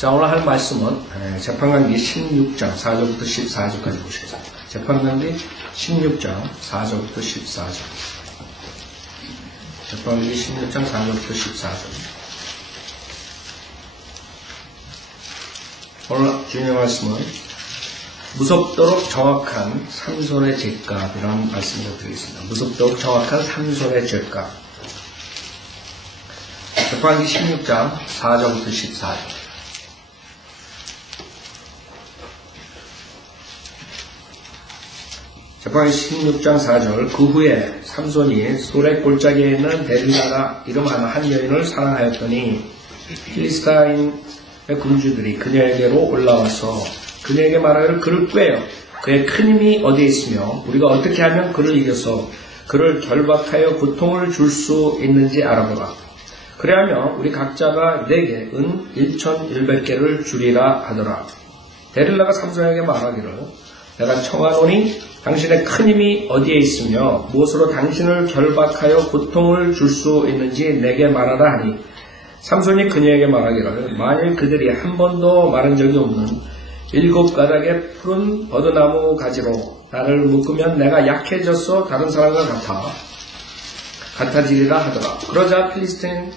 자, 오늘 할 말씀은 재판관기 16장 4절부터 14절까지 보시겠습니다. 재판관기 16장 4절부터 14절. 재판관기 16장 4절부터 14절. 오늘 주님의 말씀은 무섭도록 정확한 삼손의 죄값이라는 말씀을 드리겠습니다. 무섭도록 정확한 삼손의 죄값. 재판관기 16장 4절부터 14절. 재판관기 16장 4절. 그 후에 삼손이 소렉 골짜기에 있는 데릴라라 이름하는 한 여인을 사랑하였더니 필리스타인의 군주들이 그녀에게로 올라와서 그녀에게 말하기를 그를 꾀어 그의 큰 힘이 어디에 있으며 우리가 어떻게 하면 그를 이겨서 그를 결박하여 고통을 줄 수 있는지 알아보라. 그래야면 우리 각자가 내게 은 1100개를 주리라 하더라. 데릴라가 삼손에게 말하기를 내가 청하노니 당신의 큰 힘이 어디에 있으며 무엇으로 당신을 결박하여 고통을 줄 수 있는지 내게 말하라 하니 삼손이 그녀에게 말하기를 만일 그들이 한 번도 말한 적이 없는 7가닥의 푸른 버드나무 가지로 나를 묶으면 내가 약해져서 다른 사람과 같아지리라 하더라. 그러자 필리스틴의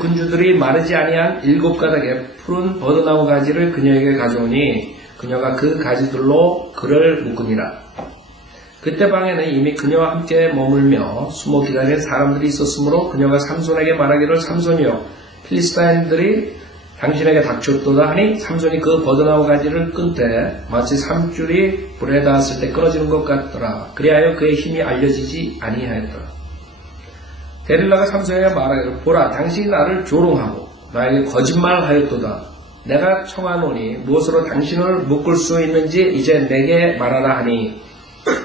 군주들이 마르지 아니한 7가닥의 푸른 버드나무 가지를 그녀에게 가져오니 그녀가 그 가지들로 그를 묶으니라. 그때 방에는 이미 그녀와 함께 머물며 숨어 기다린 사람들이 있었으므로 그녀가 삼손에게 말하기를 삼손이여 필리스타인들이 당신에게 닥쳤도다 하니 삼손이 그 버드나무 가지를 끈 때 마치 삼줄이 불에 닿았을 때 끊어지는 것 같더라. 그리하여 그의 힘이 알려지지 아니하였더라. 데릴라가 삼손에게 말하기를 보라 당신이 나를 조롱하고 나에게 거짓말하였도다. 내가 청하노니 무엇으로 당신을 묶을 수 있는지 이제 내게 말하라 하니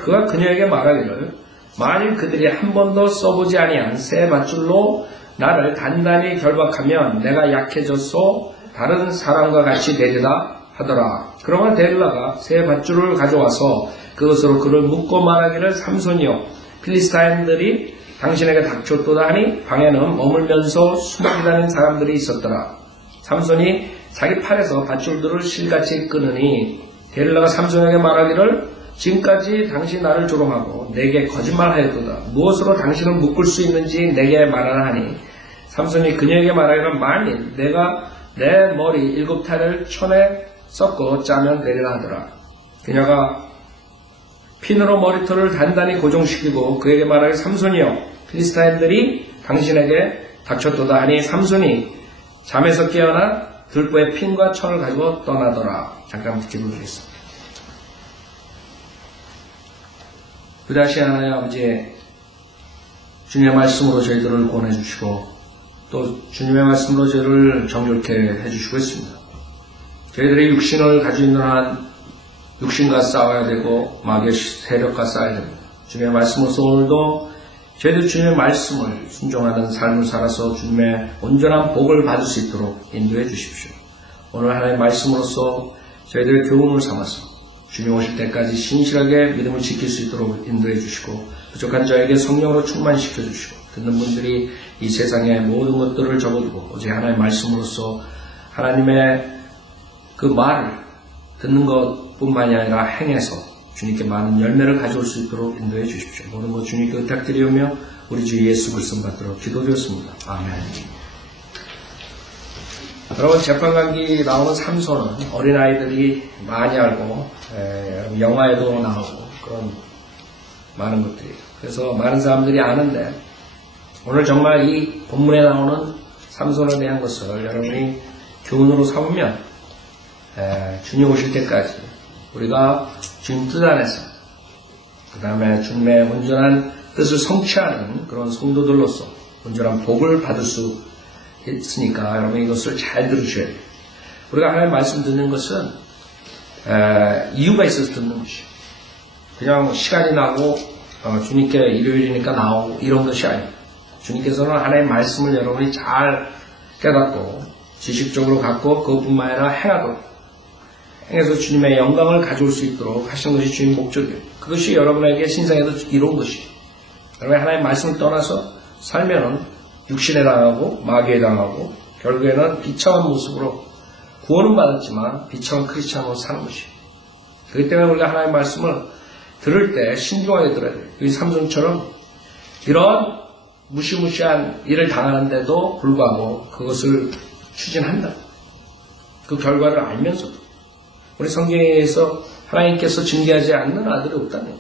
그가 그녀에게 말하기를 만일 그들이 한 번도 써보지 아니한 새 밧줄로 나를 단단히 결박하면 내가 약해져서 다른 사람과 같이 되리라 하더라. 그러면 데릴라가 새 밧줄을 가져와서 그것으로 그를 묶고 말하기를 삼손이여 필리스타인들이 당신에게 닥쳤도다 하니 방에는 머물면서 숨어 기다리는 사람들이 있었더라. 삼손이 자기 팔에서 밧줄들을 실같이 끊으니 데릴라가 삼손에게 말하기를 지금까지 당신 나를 조롱하고 내게 거짓말하였도다. 무엇으로 당신을 묶을 수 있는지 내게 말하라 하니 삼손이 그녀에게 말하기를 만일 내가 내 머리 7탈을 천에 섞어 짜면 되리라 하더라. 그녀가 핀으로 머리털을 단단히 고정시키고 그에게 말하기를 삼손이여 필리스타인들이 당신에게 닥쳤도다 하니 삼손이 잠에서 깨어나 들보에 핀과 천을 가지고 떠나더라. 잠깐 기도드리겠습니다. 그다시 하나님 아버지 주님의 말씀으로 저희들을 구원해주시고 또 주님의 말씀으로 저희를 정결케 해주시고 있습니다. 저희들의 육신을 가지고 있는 한 육신과 싸워야 되고 마귀의 세력과 싸워야 됩니다. 주님의 말씀으로서 오늘도 저희들 주님의 말씀을 순종하는 삶을 살아서 주님의 온전한 복을 받을 수 있도록 인도해 주십시오. 오늘 하나님의 말씀으로서 저희들의 교훈을 삼아서 주님 오실 때까지 신실하게 믿음을 지킬 수 있도록 인도해 주시고 부족한 저에게 성령으로 충만시켜 주시고 듣는 분들이 이 세상의 모든 것들을 접어두고 오직 하나님의 말씀으로서 하나님의 그 말을 듣는 것뿐만이 아니라 행해서 주님께 많은 열매를 가져올 수 있도록 인도해 주십시오. 모든 것 주님께 부탁드리오며 우리 주 예수 그리스도 받도록 기도드렸습니다. 아멘. 여러분 재판관기 나오는 삼손은 어린아이들이 많이 알고 영화에도 나오고 그런 많은 것들이 그래서 많은 사람들이 아는데 오늘 정말 이 본문에 나오는 삼손에 대한 것을 여러분이 교훈으로 삼으면 주님 오실 때까지 우리가 주님 뜻 안에서 그 다음에 주님의 온전한 뜻을 성취하는 그런 성도들로서 온전한 복을 받을 수 있으니까 여러분 이것을 잘 들으셔야 돼요. 우리가 하나님의 말씀 듣는 것은 이유가 있어서 듣는 것이에요. 그냥 시간이 나고 주님께 일요일이니까 나오고 이런 것이 아니에요. 주님께서는 하나님의 말씀을 여러분이 잘 깨닫고 지식적으로 갖고 그것뿐만 아니라 행해서 주님의 영광을 가져올 수 있도록 하시는 것이 주님 목적이에요. 그것이 여러분에게 신상에도 이로운 것이에요. 여러분이 하나님의 말씀을 떠나서 살면은 육신에 당하고 마귀에 당하고 결국에는 비참한 모습으로 구원은 받았지만 비참한 크리스찬으로 사는 것이에요. 그렇기 때문에 우리가 하나님의 말씀을 들을 때 신중하게 들어야 돼요. 이 삼손처럼 이런 무시무시한 일을 당하는데도 불구하고 그것을 추진한다. 그 결과를 알면서도 우리 성경에서 하나님께서 징계하지 않는 아들이 없다는 거예요.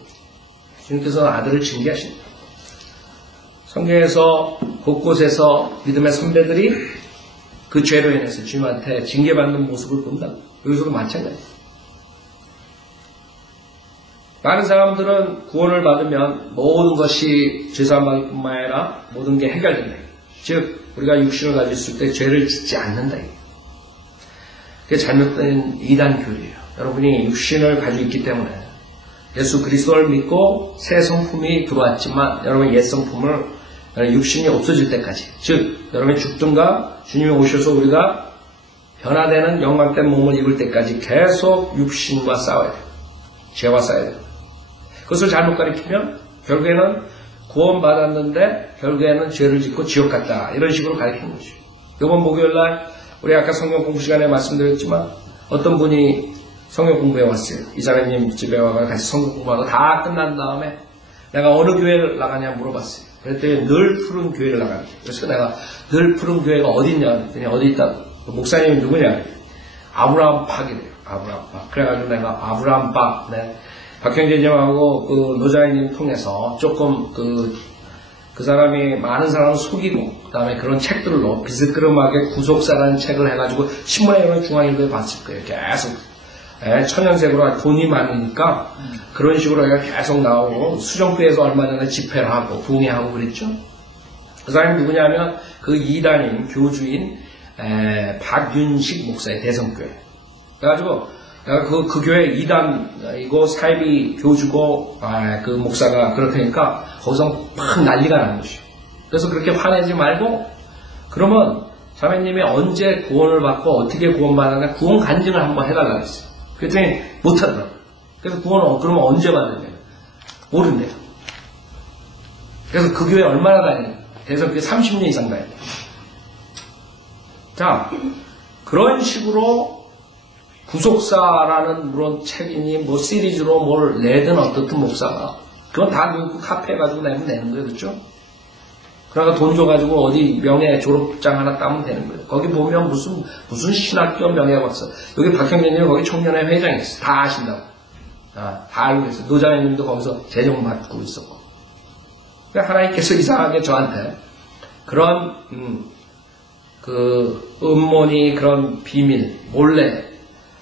주님께서 아들을 징계하십니다. 성경에서 곳곳에서 믿음의 선배들이 그 죄로 인해서 주님한테 징계받는 모습을 본다. 여기서도 마찬가지예요. 많은 사람들은 구원을 받으면 모든 것이 죄사함받을 뿐만 아니라 모든 게 해결된다. 즉 우리가 육신을 가지고 있을 때 죄를 짓지 않는다. 그게 잘못된 이단 교리예요. 여러분이 육신을 가지고 있기 때문에 예수 그리스도를 믿고 새 성품이 들어왔지만 여러분 옛 성품을 육신이 없어질 때까지, 즉 여러분이 죽든가 주님이 오셔서 우리가 변화되는 영광된 몸을 입을 때까지 계속 육신과 싸워야 돼요. 죄와 싸워야 돼요. 그것을 잘못 가르치면 결국에는 구원받았는데 결국에는 죄를 짓고 지옥 갔다, 이런 식으로 가르치는 거죠. 이번 목요일날 우리 아까 성경 공부 시간에 말씀드렸지만 어떤 분이 성경 공부해 왔어요. 이사장님 집에 와서 같이 성경 공부하고 다 끝난 다음에 내가 어느 교회를 나가냐 물어봤어요. 그랬더니 늘 푸른 교회를 나가요. 그래서 내가 늘 푸른 교회가 어디 있냐 그랬더니 어디 있다. 목사님이 누구냐? 아브라함 팍이래요. 아브라함 팍. 그래가지고 내가 아브라함 팍, 네. 박형제님하고 그 노자이님 통해서 조금 그 사람이 많은 사람을 속이고 그 다음에 그런 책들로 비스끄름하게 구속사라는 책을 해가지고 신문에 이런 중앙일보에 봤을 거예요. 계속 천연색으로 돈이 많으니까 그런 식으로 계속 나오고 수정교에서 얼마 전에 집회를 하고 부흥회하고 그랬죠. 그 사람이 누구냐면 그 이단인 교주인 박윤식 목사의 대성교회. 그래가지고 내가 그 교회 이단이고 사이비 교주고 그 목사가 그렇다니까 거기서 막 난리가 난 것이요. 그래서 그렇게 화내지 말고 그러면 자매님이 언제 구원을 받고 어떻게 구원받았나 구원 간증을 한번 해달라고 했어요. 그랬더니 못하더라고요. 그래서 구원을 그러면 언제 받느냐 모른대요. 그래서 그 교회 얼마나 다니냐 대성교회 30년 이상 다녀요. 자, 그런 식으로 구속사라는 물론 책이니 뭐 시리즈로 뭘 내든 어떻든 목사가 그건 다 누구 카페 가지고 내는 거예요. 그렇죠? 그러니까 돈 줘가지고 어디 명예 졸업장 하나 따면 되는 거예요. 거기 보면 무슨 신학교 명예박사. 여기 박형제님이 거기 청년회 회장이었어요. 다 아신다고. 다 알고 있어요. 노자님도 거기서 재정 맡고 있었고. 그러니까 하나님께서 이상하게 저한테 그런 그 음모니 그런 비밀 몰래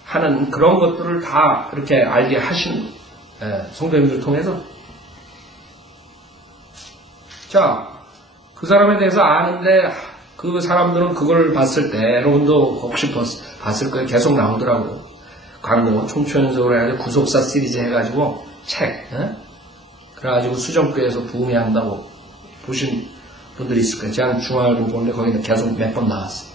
하는 그런 것들을 다 그렇게 알게 하신 성도님들을 통해서. 자, 그 사람에 대해서 아는데 그 사람들은 그걸 봤을 때 여러분도 혹시 봤을 거예요. 계속 나오더라고요. 광고 총초연속으로 해가지고 구속사 시리즈 해가지고 책 그래가지고 수정교회에서 부흥회 한다고 보신 분들이 있을 거예요. 제가 중앙을 보는데 거기는 계속 몇 번 나왔어요.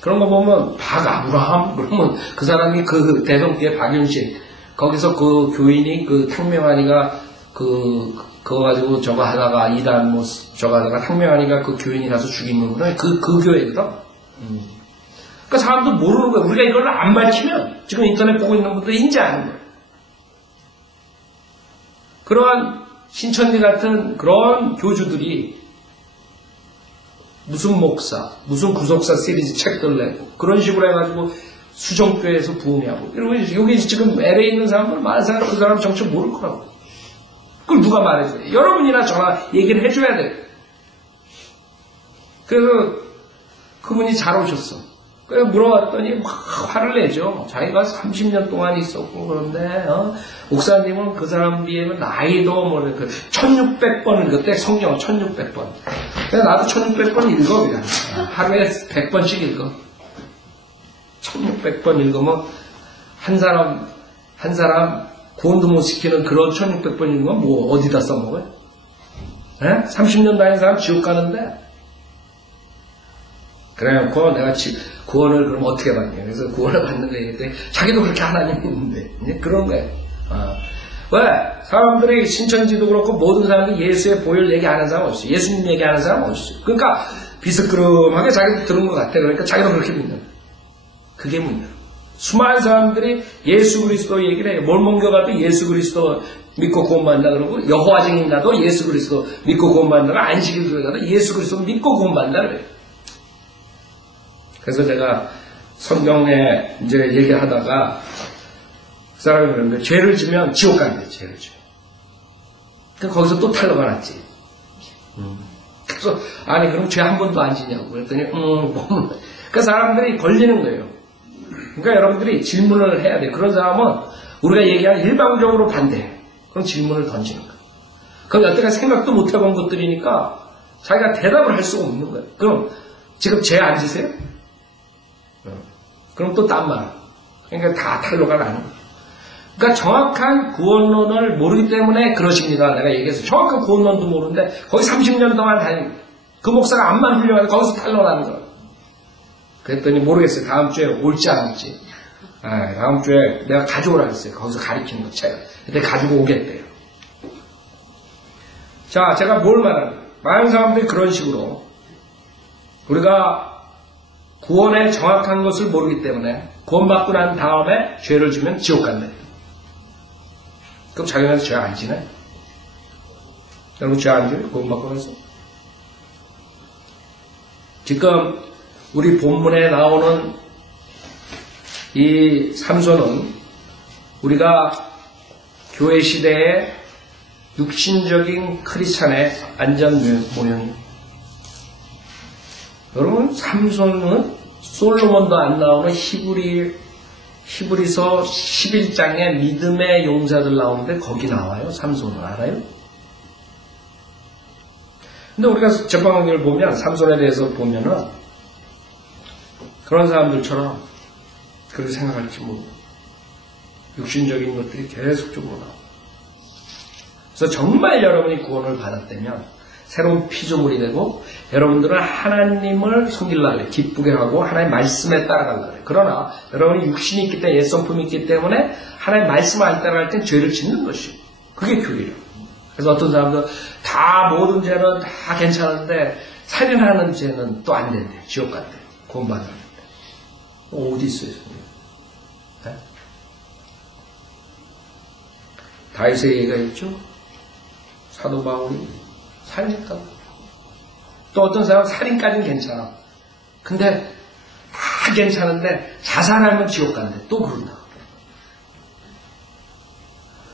그런 거 보면 박아브라함 그러면 그 사람이 그 대성교회 박윤식 거기서 그 교인이 그 탕명환이가 그거 가지고 저거 하다가 이단 뭐 저거 하다가 탕명환이가 그 교인이 가서 죽인 거구나. 그 교회거든. 그러니까 사람도 모르는 거야. 우리가 이걸 안 밝히면 지금 인터넷 보고 있는 분들이 인지 아는 거야. 그러한 신천지 같은 그런 교주들이 무슨 목사, 무슨 구속사 시리즈 책들 내고 그런 식으로 해가지고 수정교회에서 부흥하고 이러고 여기 지금 LA에 있는 사람들 많은 사람 그 사람 정체 모를 거라고. 그걸 누가 말해줘요? 여러분이나 저나 얘기를 해줘야 돼. 그래서 그분이 잘 오셨어. 그래서 물어봤더니 막 화를 내죠. 자기가 30년 동안 있었고 그런데 목사님은 그 사람 비하면 나이도 뭐 1600번을 그때 성경 1600번. 그래서 나도 1600번 읽어 그냥. 하루에 100번씩 읽어. 1600번 읽으면 한 사람 구원도 못 시키는 그런 1600번 읽으면 뭐 어디다 써먹어요? 30년 다닌 사람 지옥 가는데 그래놓고 내가 구원을 그럼 어떻게 받냐. 그래서 구원을 받는 거에 대해 자기도 그렇게 하나님이 있는데 이제 그런 거예요. 왜? 사람들이 신천지도 그렇고 모든 사람들이 예수의 보혈 얘기하는 사람 없어요. 예수님 얘기하는 사람 없어요. 그러니까 비스끄름하게 자기도 들은 것 같아. 그러니까 자기도 그렇게 믿는 거예요. 그게 문제예요. 수많은 사람들이 예수 그리스도 얘기를 해요. 몰몬교가도 예수 그리스도 믿고 구원받는다 그러고, 여호와 증인가도 예수 그리스도 믿고 구원받는다, 안식일교회가도 예수 그리스도 믿고 구원받는다 그래요. 그래서 제가 성경에 이제 얘기하다가 그 사람이 그런 거예요. 죄를 지면 지옥 간대, 죄를 지면. 그러니까 거기서 또 탈로가 났지. 그래서 아니 그럼 죄 한 번도 안 지냐고 그랬더니 그 사람들이 걸리는 거예요. 그러니까 여러분들이 질문을 해야 돼요. 그런 사람은 우리가 얘기한 일방적으로 반대해. 그럼 질문을 던지는 거예요. 그럼 여태까지 생각도 못 해본 것들이니까 자기가 대답을 할 수가 없는 거예요. 그럼 지금 죄 안 지세요? 그럼 또 딴 말. 그러니까 다 탈로가 나는 거예요. 그러니까 정확한 구원론을 모르기 때문에 그러십니다. 내가 얘기해서 정확한 구원론도 모르는데 거기 30년 동안 다니는 그 목사가 암만 훌륭한데 거기서 탈로 나는 거예요. 그랬더니 모르겠어요. 다음 주에 올지 안 올지. 다음 주에 내가 가져오라 했어요. 거기서 가르치는 거 제가. 그때 가지고 오겠대요. 자, 제가 뭘 말하는 많은 사람들이 그런 식으로 우리가 구원의 정확한 것을 모르기 때문에 구원받고 난 다음에 죄를 지면 지옥 간다. 그럼 자기네는 죄 안 지네? 여러분 죄 안 지네? 구원받고 나서? 지금 우리 본문에 나오는 이 삼손은 우리가 교회 시대의 육신적인 크리스찬의 안전 모형입니다. 여러분 삼손은 솔로몬도 안 나오는 히브리서 11장에 믿음의 용사들 나오는데 거기 나와요. 삼손은 알아요? 근데 우리가 제방을 보면 삼손에 대해서 보면은 그런 사람들처럼 그렇게 생각할지 모르고 육신적인 것들이 계속적으로 나와요. 그래서 정말 여러분이 구원을 받았다면 새로운 피조물이 되고 여러분들은 하나님을 섬기려고 해요. 기쁘게 하고 하나님의 말씀에 따라가려고 해요. 그러나 여러분이 육신이 있기 때문에 옛성품이 있기 때문에 하나님의 말씀을 안 따라갈 땐 죄를 짓는 것이에요. 그게 교회예요. 그래서 어떤 사람들은 다 모든 죄는 다 괜찮은데 살인하는 죄는 또 안 된대요. 지옥 간대요. 구원받았는데. 어디 있어요? 네? 다윗의 얘기가 있죠. 사도 바울이 살인했다고. 또 어떤 사람은 살인까지는 괜찮아. 근데 다 괜찮은데 자살하면 지옥 간대. 또 그런다.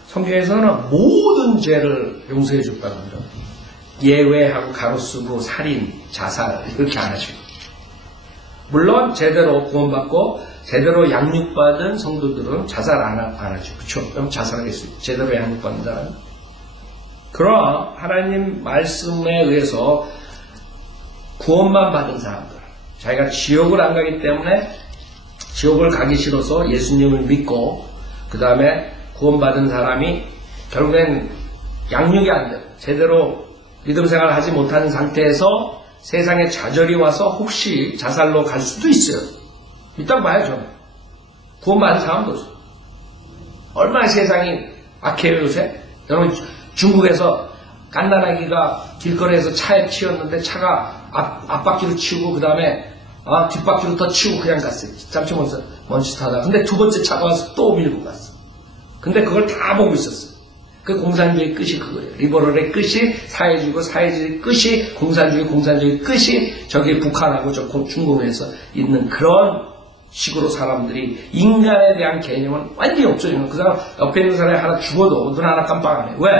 성경에서는 모든 죄를 용서해 줬다고 합니다. 예외하고 가로 쓰고 살인, 자살 이렇게 안 하시고. 물론 제대로 구원받고 제대로 양육받은 성도들은 자살 안 하죠. 그렇죠? 그럼 자살하겠어요. 제대로 양육받는 사람. 그러나 하나님 말씀에 의해서 구원만 받은 사람들, 자기가 지옥을 안 가기 때문에 지옥을 가기 싫어서 예수님을 믿고 그 다음에 구원받은 사람이 결국엔 양육이 안 되고 제대로 믿음 생활을 하지 못하는 상태에서 세상에 좌절이 와서 혹시 자살로 갈 수도 있어요. 이따가 봐야죠. 구원받은 사람도 없어요. 얼마나 세상이 악해요 요새? 여러분 중국에서 갓난아기가 길거리에서 차에 치였는데 차가 앞바퀴로 치우고 그 다음에 뒷바퀴로 더 치우고 그냥 갔어요. 잠시 먼지 타다가. 근데 두 번째 차가 와서 또 밀고 갔어. 근데 그걸 다 보고 있었어요. 그 공산주의 끝이 그거예요. 리버럴의 끝이 사회주의고 사회주의 끝이 공산주의 끝이 저기 북한하고 저 중국에서 있는 그런 식으로 사람들이 인간에 대한 개념은 완전히 없어지는 거예요. 그 사람 옆에 있는 사람이 하나 죽어도 눈 하나 깜빡 안 해요. 왜?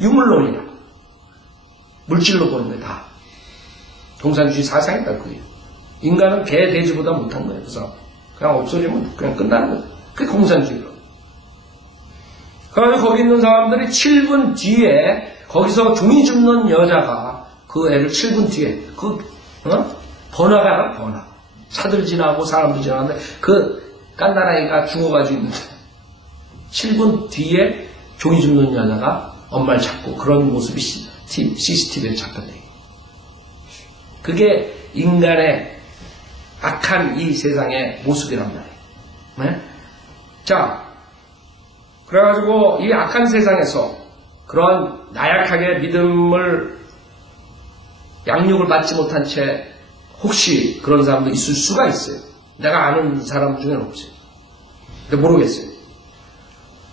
유물론이라. 물질로 보는 거예요. 다. 공산주의 사상이다 그게. 인간은 개 돼지보다 못한 거예요. 그 사람. 그냥 없어지면 그냥 끝나는 거예요. 그게 공산주의로. 그래서 거기 있는 사람들이 7분 뒤에 거기서 종이 줍는 여자가 그 애를 7분 뒤에 번화가 알아? 번화. 차들 지나고 사람들 지나가는데 그 깐나라이가 죽어가지고 있는데 7분 뒤에 종이 줍는 여자가 엄마를 찾고 그런 모습이 CCTV에 잡혔대요. 그게 인간의 악한 이 세상의 모습이란 말이에요. 네? 자, 그래가지고 이 악한 세상에서 그런 나약하게 믿음을 양육을 받지 못한 채 혹시 그런 사람도 있을 수가 있어요. 내가 아는 사람 중에는 없어요. 근데 모르겠어요.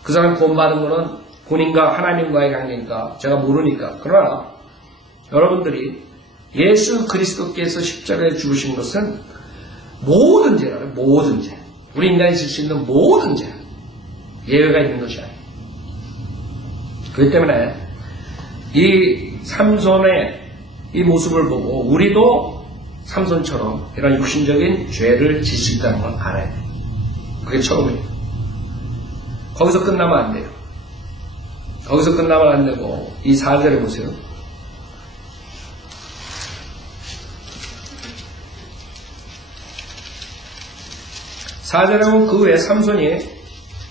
그 사람 구원받은 거는 본인과 하나님과의 관계인가 제가 모르니까. 그러나 여러분들이 예수 그리스도께서 십자가에 죽으신 것은 모든 죄라요. 모든 죄. 우리 인간이 질 수 있는 모든 죄. 예외가 있는 것이 아니에요. 그렇기 때문에 이 삼손의 이 모습을 보고 우리도 삼손처럼 이런 육신적인 죄를 질 수 있다는 걸 알아야 돼요. 그게 처음이에요. 거기서 끝나면 안 돼요. 거기서 끝나면 안 되고 이 4절에 보세요. 4절에 보면 그 후에 삼손이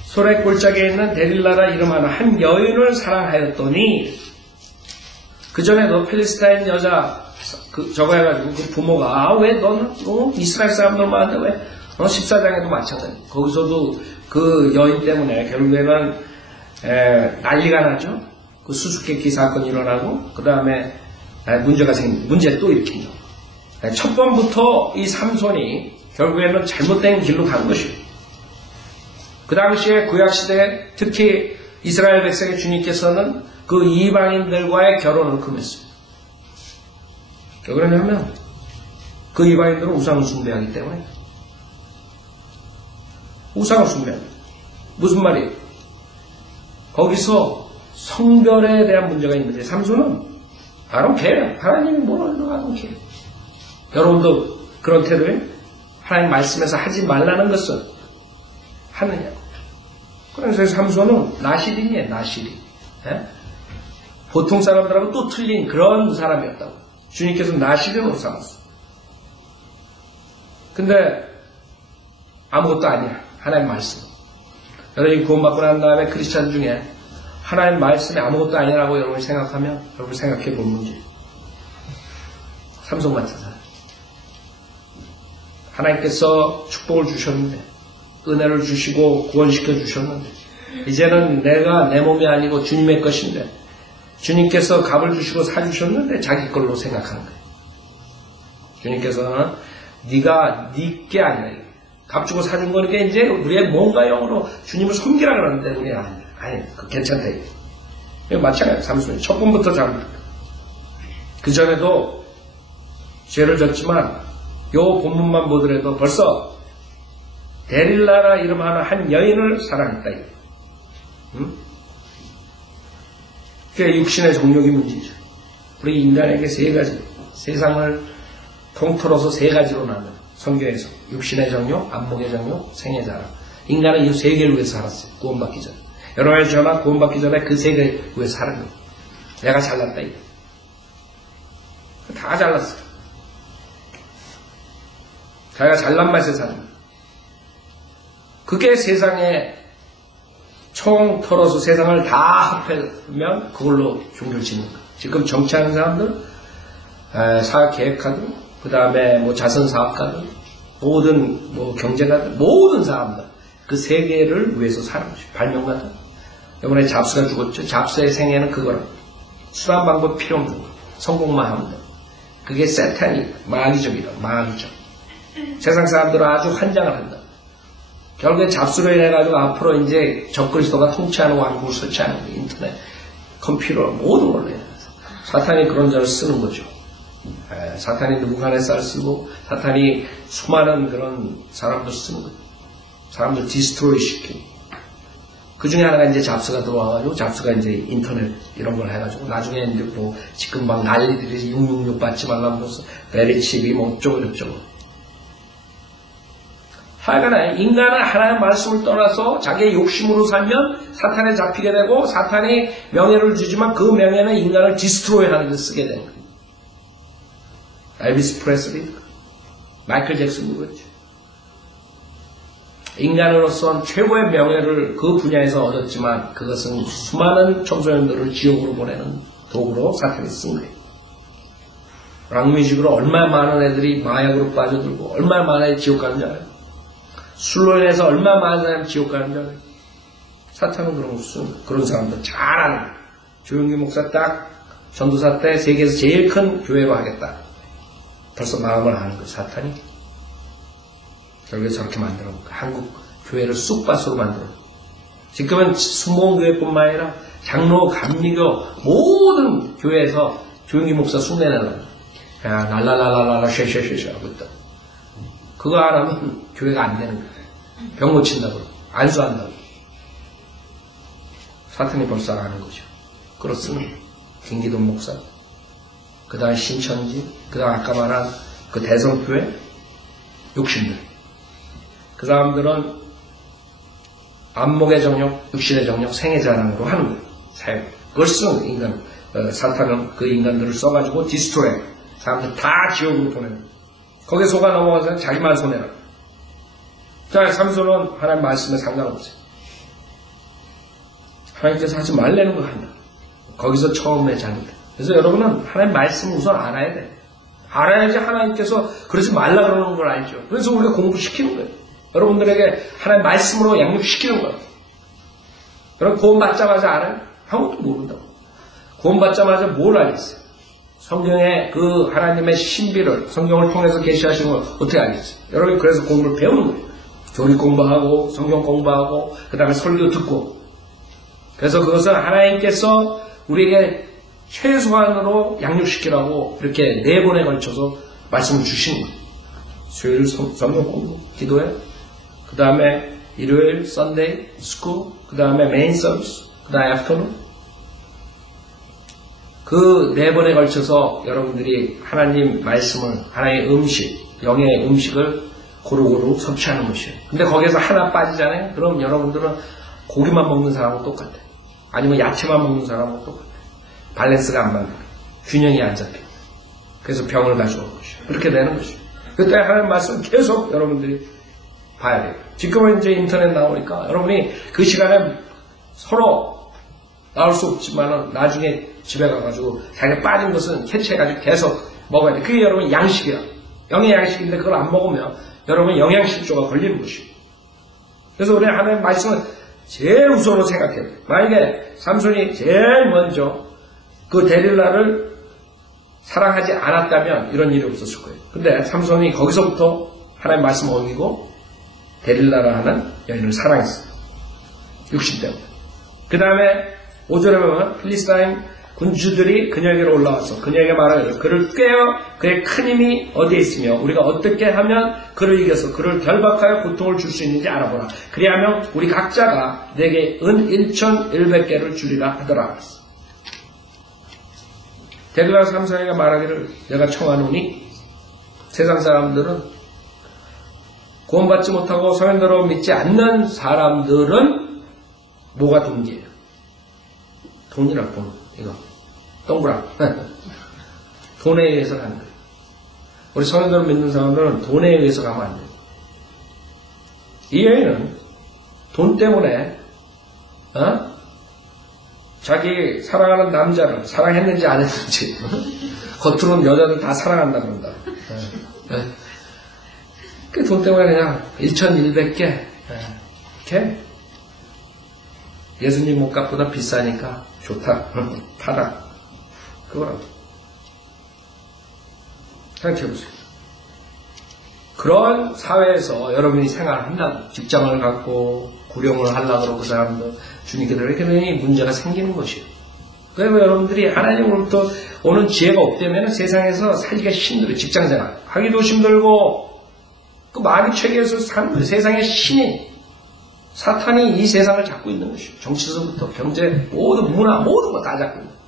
소래 골짜기에 있는 데릴라라 이름하는 한 여인을 사랑하였더니 그 전에도 필리스타인 여자 저거 해가지고 그 부모가 왜 너는 이스라엘 사람들 많은데 왜 14장에도 마찬가지. 거기서도 그 여인 때문에 결국에는 난리가 나죠. 그 수수께끼 사건이 일어나고 그 다음에 문제가 생깁니다. 문제 또 일으키죠. 첫 번부터 이 삼손이 결국에는 잘못된 길로 간 것이에요. 그 당시에 구약시대에 특히 이스라엘 백성의 주님께서는 그 이방인들과의 결혼을 금했어요. 왜 그러냐면 그 이방인들은 우상을 숭배하기 때문에 우상을 숭배합니다. 무슨 말이에요? 거기서 성별에 대한 문제가 있는데 삼손은 아론케 하나님이 뭐라고 아론케 여러분도 그런 태도에 하나님 말씀에서 하지 말라는 것은 하느냐고. 그래서 삼손은 나시린이에요. 나시린. 보통 사람들하고 또 틀린 그런 사람이었다고. 주님께서 나시린으로 삼았어. 근데 아무것도 아니야. 하나님 말씀. 여러분이 구원받고 난 다음에 크리스찬 중에 하나님 말씀이 아무것도 아니라고 여러분이 생각하면 여러분이 생각해 볼 문제. 삼손 같은 사람. 하나님께서 축복을 주셨는데 은혜를 주시고 구원시켜 주셨는데 이제는 내가 내 몸이 아니고 주님의 것인데 주님께서 값을 주시고 사주셨는데 자기 걸로 생각하는 거예요. 주님께서는 네가 네게 아니라 값 주고 사준 거니까 이제 우리의 몸과 영으로 주님을 섬기라 그러는데 우리 아니 그 괜찮다 이거 마찬가지예요. 삼손이 첫 번부터 잘못. 그 전에도 죄를 졌지만 요 본문만 보더라도 벌써 데릴라라 이름하는 한 여인을 사랑했다. 그게 육신의 정욕이 문제죠. 우리 인간에게 세 가지, 세상을 통틀어서 세 가지로 나눠요. 성경에서 육신의 정욕, 안목의 정욕, 생의 자랑. 인간은 이 세 개를 위해서 살았어요. 구원받기 전에. 여러분의 저나 구원받기 전에 그 세 개를 위해서 살은 거예요. 내가 잘났다 이거. 다 잘났어요. 자기가 잘난 맛에 사는 거예요. 그게 세상에 총 털어서 세상을 다 합하면 그걸로 종교를 짓는 거예요. 지금 정치하는 사람들, 사업 계획가들, 그 다음에 뭐 자선사업가들, 모든 뭐 경제가들, 모든 사람들 그 세 개를 위해서 사는 거죠. 발명가들. 이번에 잡스가 죽었죠. 잡스의 생애는 그거라. 수단 방법 필요 없는 거. 성공만 하면 돼. 그게 사탄이 마귀적이다. 마귀적. 세상 사람들은 아주 환장을 한다. 결국에 잡수로 인해가지고 앞으로 이제 적그리스도가 통치하는 왕국을 설치하는 거, 인터넷, 컴퓨터, 모든 걸로 해서 사탄이 그런 자를 쓰는 거죠. 사탄이 누구간의 쌀 쓰고, 사탄이 수많은 그런 사람들 쓰는 거죠. 사람들 디스트로이 시키고. 그 중에 하나가 이제 잡스가 들어와가지고, 잡스가 이제 인터넷 이런 걸 해가지고, 나중에 이제 뭐, 지금 막 난리들이 666 받지 말라면서, 베리칩이 뭐, 어쩌고저쩌고. 하여간에 인간은 하나님의 말씀을 떠나서 자기의 욕심으로 살면 사탄에 잡히게 되고 사탄이 명예를 주지만 그 명예는 인간을 디스트로이하는 데 쓰게 되는 거예요. 엘비스 프레슬리, 마이클 잭슨 누구였죠? 인간으로서는 최고의 명예를 그 분야에서 얻었지만 그것은 수많은 청소년들을 지옥으로 보내는 도구로 사탄이 쓴 거예요. 락뮤직으로 얼마나 많은 애들이 마약으로 빠져들고 얼마나 많은 애들이 지옥 가는 줄 알아요? 술로 인해서 얼마나 많은 사람이 지옥 가는 줄 알아요? 사탄은 그런 거 쓰는 거예요. 그런 사람들 잘 아는 거예요. 조용기 목사 딱 전도사 때 세계에서 제일 큰 교회로 하겠다. 벌써 마음을 아는 거예요. 사탄이. 결국에 저렇게 만들어 놓은 거예요. 한국 교회를 쑥밭으로 만들어 놓은 거예요. 지금은 순복음교회뿐만 아니라 장로, 감리교 모든 교회에서 조용기 목사 숭배내는 야 날라라라라 쉐쉐쉐쉐 하고 있다. 그거 안 하면 교회가 안 되는 거예요. 병 고친다고 안수한다고. 사탄이 벌써 아는 거죠. 그렇으면 김기돈 목사, 그 다음 신천지, 그 다음 아까 말한 그 대성교회 육신들, 그 사람들은 안목의 정욕, 육신의 정욕, 생의 자랑으로 하는 거예요. 사용. 그걸 쓰는 인간, 사탄은 그 인간들을 써가지고 디스트로해. 사람들 다 지옥으로 보내는 거예요. 거기에 속아 넘어가서 자기만 손해라. 자, 삼손은 하나님 말씀에 상관없어요. 하나님께서 하지 말라는 거 한다. 거기서 처음에 잘못해. 그래서 여러분은 하나님 말씀 우선 알아야 돼. 알아야지 하나님께서 그러지 말라 그러는 걸 알죠. 그래서 우리가 공부시키는 거예요. 여러분들에게 하나님 말씀으로 양육시키는 거예요. 여러분 구원받자마자 알아요? 아무것도 모른다고. 구원받자마자 뭘 알겠어요? 성경의 그 하나님의 신비를 성경을 통해서 계시하시는 걸 어떻게 알겠어요? 여러분이 그래서 공부를 배우는 거예요. 교리 공부하고 성경 공부하고 그 다음에 설교 듣고. 그래서 그것은 하나님께서 우리에게 최소한으로 양육시키라고 이렇게 4번에 걸쳐서 말씀을 주시는 거예요. 수요일 성경 공부, 기도회, 그 다음에 일요일 썬데이 스쿨, 그 다음에 메인 서비스, 그 다음에 애프터눈. 그 4번에 걸쳐서 여러분들이 하나님 말씀을, 하나님의 음식, 영의 음식을 고루고루 섭취하는 것이에요. 근데 거기에서 하나 빠지잖아요? 그럼 여러분들은 고기만 먹는 사람하고 똑같아요. 아니면 야채만 먹는 사람하고 똑같아요. 밸런스가 안 맞는 거예요. 균형이 안 잡혀요. 그래서 병을 가져오는 것이에요. 그렇게 되는 것이에요. 그때 하나님 말씀 계속 여러분들이 봐야 돼요. 지금은 이제 인터넷 나오니까 여러분이 그 시간에 서로 나올 수 없지만은 나중에 집에 가가지고 자기가 빠진 것은 캐치해가지고 계속 먹어야 돼. 그게 여러분 양식이야. 영의 양식인데 그걸 안 먹으면 여러분 영양실조가 걸리는 것이에요. 그래서 우리 하나님 말씀은 제일 우선으로 생각해야 돼요. 만약에 삼손이 제일 먼저 그 데릴라를 사랑하지 않았다면 이런 일이 없었을 거예요. 근데 삼손이 거기서부터 하나님 말씀 어기고 데릴라라 하는 여인을 사랑했어요. 육신 때문에. 그 다음에 5절에 보면 필리스타인 군주들이 그녀에게로 올라와서 그녀에게 말하기를 그를 꿰어 그의 큰 힘이 어디에 있으며 우리가 어떻게 하면 그를 이겨서 그를 결박하여 고통을 줄 수 있는지 알아보라. 그리하면 우리 각자가 내게 은 1,100개를 주리라 하더라. 데릴라 삼손에게 말하기를 내가 청하노니 세상 사람들은 구원받지 못하고 성현대로 믿지 않는 사람들은 뭐가 동기예요? 돈이라 돈. 이거 동그랗 돈에 의해서 가는 거예요. 우리 성현대로 믿는 사람들은 돈에 의해서 가면 안 돼요. 이 여인은 돈 때문에 자기 사랑하는 남자를 사랑했는지 안 했는지 겉으로는 여자들 다 사랑한다 그런다. 그 돈 때문에 그냥 1,100개 이렇게 예수님 몸값보다 비싸니까 좋다. 타다. 그거라고. 생각해보세요. 그런 사회에서 여러분이 생활한다고 직장을 갖고 구령을 하려고 그러고 그 사람도 주님께서 이렇게 되니 문제가 생기는 것이에요. 그래서 여러분들이 하나님으로부터 오는 지혜가 없다면 세상에서 살기가 힘들어요. 직장생활 하기도 힘들고 그 마귀 체계에서 사는 거예요. 세상의 신이 사탄이 이 세상을 잡고 있는 것이에요. 정치서부터 경제 모든 문화 모든 거 다 잡고 있는 거예요.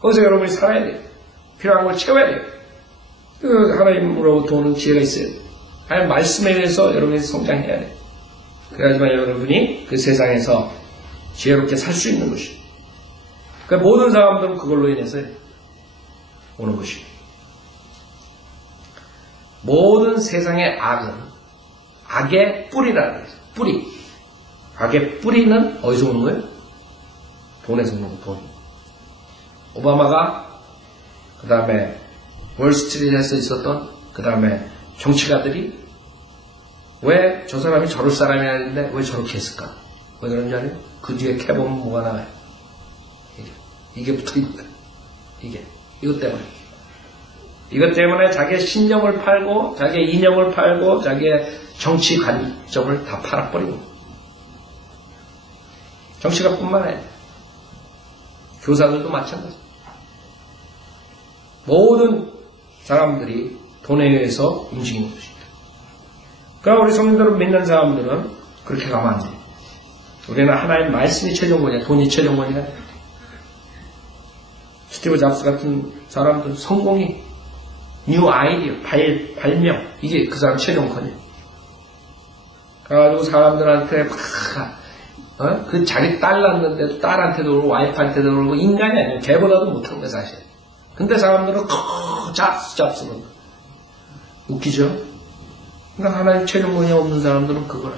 거기서 여러분이 살아야 돼요. 필요한 걸 채워야 돼요. 그 하나님으로부터 오는 지혜가 있어야 돼요. 하나님 말씀에 의해서 여러분이 성장해야 돼요. 그래야지만 여러분이 그 세상에서 지혜롭게 살 수 있는 것이에요. 그러니까 모든 사람들은 그걸로 인해서 오는 것이에요. 모든 세상의 악은 악의 뿌리라는 거예요. 뿌리. 악의 뿌리는 어디서 오는 거예요? 돈에서 오는 거예요. 돈. 오바마가 그 다음에 월스트리트에서 있었던 그 다음에 정치가들이 왜 저 사람이 저럴 사람이 아닌데 왜 저렇게 했을까? 왜 그런지 알아요? 그 뒤에 캐보면 뭐가 나와요? 이게 붙어있는 거예요. 이것 때문에. 이것 때문에 자기의 신념을 팔고 자기의 이념을 팔고 자기의 정치 관점을 다 팔아버리고 정치가 뿐만 아니라 교사들도 마찬가지. 모든 사람들이 돈에 의해서 움직이는 것입니다. 그러나 우리 성도들을 믿는 사람들은 그렇게 가면 안 돼요. 우리는 하나님 말씀이 최종권이야. 돈이 최종권이야. 스티브 잡스 같은 사람들 성공이 뉴 아이디어, 발명 이게 그 사람 최종권이에요. 그래가지고 사람들한테 막 그 자기 딸 낳는데도 딸한테도 그러고 와이프한테도 그러고 인간이 아니에요. 걔보다도 못한 거예요 사실. 근데 사람들은 잡스는 웃기죠? 그러니까 하나님 최종권이 없는 사람들은 그거라.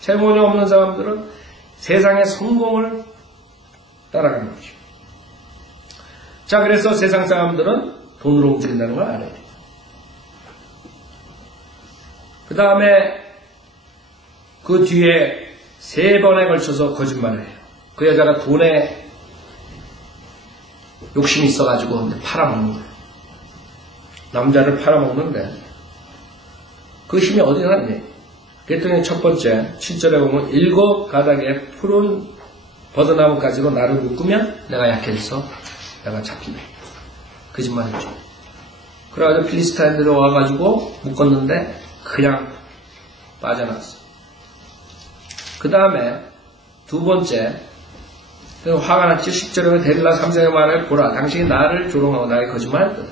최종권이 없는 사람들은 세상의 성공을 따라가는 거죠. 자, 그래서 세상 사람들은 돈으로 움직인다는 걸 알아야 돼요. 그 다음에 그 뒤에 3번에 걸쳐서 거짓말을 해요. 그 여자가 돈에 욕심이 있어가지고 팔아먹는 거예요. 남자를 팔아먹는데 그 힘이 어디 갔니? 그랬더니 첫 번째 7절에 보면 7 가닥에 푸른 버드나무 가지로 나를 묶으면 내가 약해져서 내가 잡힌다. 거짓말했죠. 그래가지고 필리스타인들이 와가지고 묶었는데 그냥 빠져나왔어. 그 다음에 두 번째 화가 났지. 10절에 데릴라 3세의 말을 보라. 당신이 나를 조롱하고 나의 거짓말했다.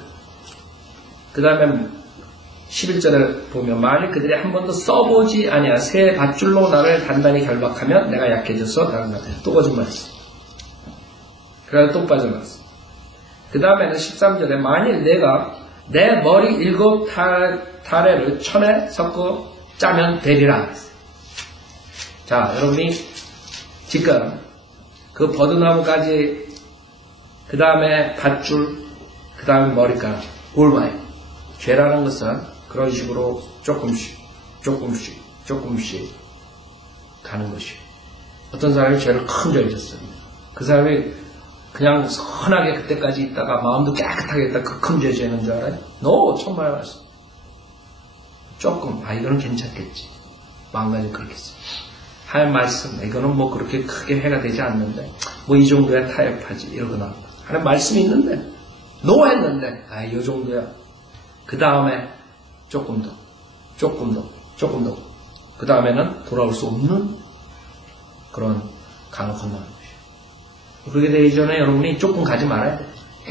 그 다음에 11절에 보면 만일 그들이 한 번도 써보지 아니야 새 밧줄로 나를 단단히 결박하면 내가 약해져서 다른 또 거짓말했어. 그래서 또 빠져나왔어. 그 다음에는 13절에 만일 내가 내 머리 7 타래를 천에 섞어 짜면 되리라. 자, 여러분이 지금 그 버드나무 가지, 그 다음에 밧줄, 그 다음에 머리카락, 올바이. 죄라는 것은 그런 식으로 조금씩 가는 것이에요. 어떤 사람이 죄를 큰 죄를 졌어요. 그 사람이 그냥 선하게 그때까지 있다가 마음도 깨끗하게 있다가 그 큰 죄 지는 줄 알아요? 천만에 말씀. 조금, 이거는 괜찮겠지. 마음가짐 그렇겠어. 할 말씀, 이거는 뭐 그렇게 크게 해가 되지 않는데, 뭐 이 정도야 타협하지, 이러거나. 하는 말씀이 있는데, 했는데, 이 정도야. 그 다음에 조금 더. 그 다음에는 돌아올 수 없는 그런 강을 건너는 것이에요. 그렇게 되기 전에 여러분이 조금 가지 말아야 돼요.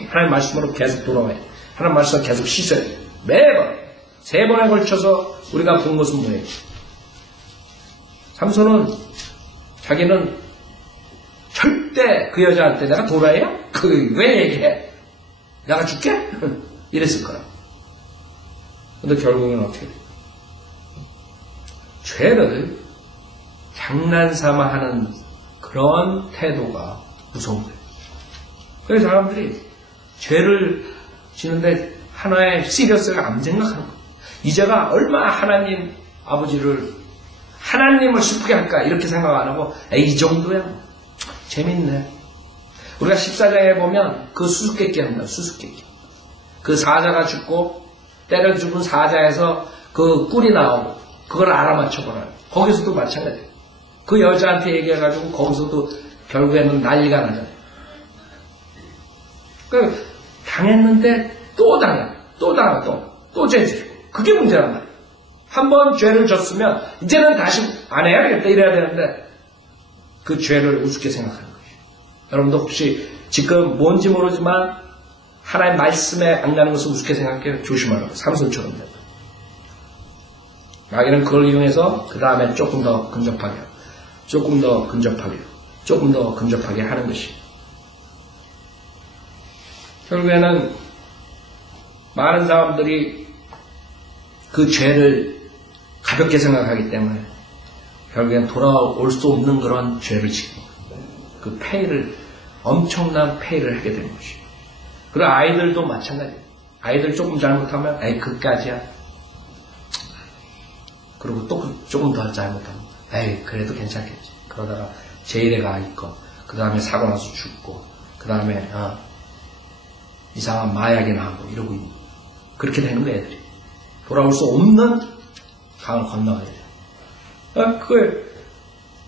하나님 말씀으로 계속 돌아와야 돼요. 하나님 말씀을 계속 씻어야 돼요. 매번, 3번에 걸쳐서 우리가 본 것은 뭐예요? 삼손은 자기는 절대 그 여자한테 내가 돌아야? 왜 얘기해? 내가 줄게? 이랬을 거야. 근데 결국은 어떻게 돼? 죄를 장난삼아 하는 그런 태도가 무서운 거예요. 그래서 사람들이 죄를 지는데 하나의 시리어스를 안 생각하는 거예요. 이제가 얼마나 하나님 아버지를 하나님을 슬프게 할까 이렇게 생각 안 하고 이 정도야 재밌네. 우리가 14장에 보면 그 수수께끼 한다. 수수께끼. 그 사자가 죽고 때려 죽은 사자에서 그 꿀이 나오고 그걸 알아맞혀보라. 거기서도 마찬가지예요. 그 여자한테 얘기해가지고 거기서도 결국에는 난리가 나잖아요. 그러니까 당했는데 또 당하고 또 죄 지고 그게 문제란 말이에요. 한 번 죄를 졌으면 이제는 다시 안 해야겠다 이래야 되는데 그 죄를 우습게 생각하는 거예요. 여러분도 혹시 지금 뭔지 모르지만 하나님 말씀에 안 가는 것을 우습게 생각해요. 조심하라고. 삼손처럼 돼요. 마귀는 그걸 이용해서 그 다음에 조금 더 근접하게 하는 것이. 결국에는 많은 사람들이 그 죄를 가볍게 생각하기 때문에 결국엔 돌아올 수 없는 그런 죄를 지고 그 엄청난 폐해를 하게 되는 것이에요. 그리고 아이들도 마찬가지예요. 아이들 조금 잘못하면 그까지야. 그리고 또 조금 더 잘못하면 그래도 괜찮겠지. 그러다가 제일에 가 있고 그 다음에 사고 나서 죽고 그 다음에 이상한 마약이 나오고 이러고 있는 그렇게 되는 거예요. 애들이. 돌아올 수 없는 강을 건너가야 돼요. 그걸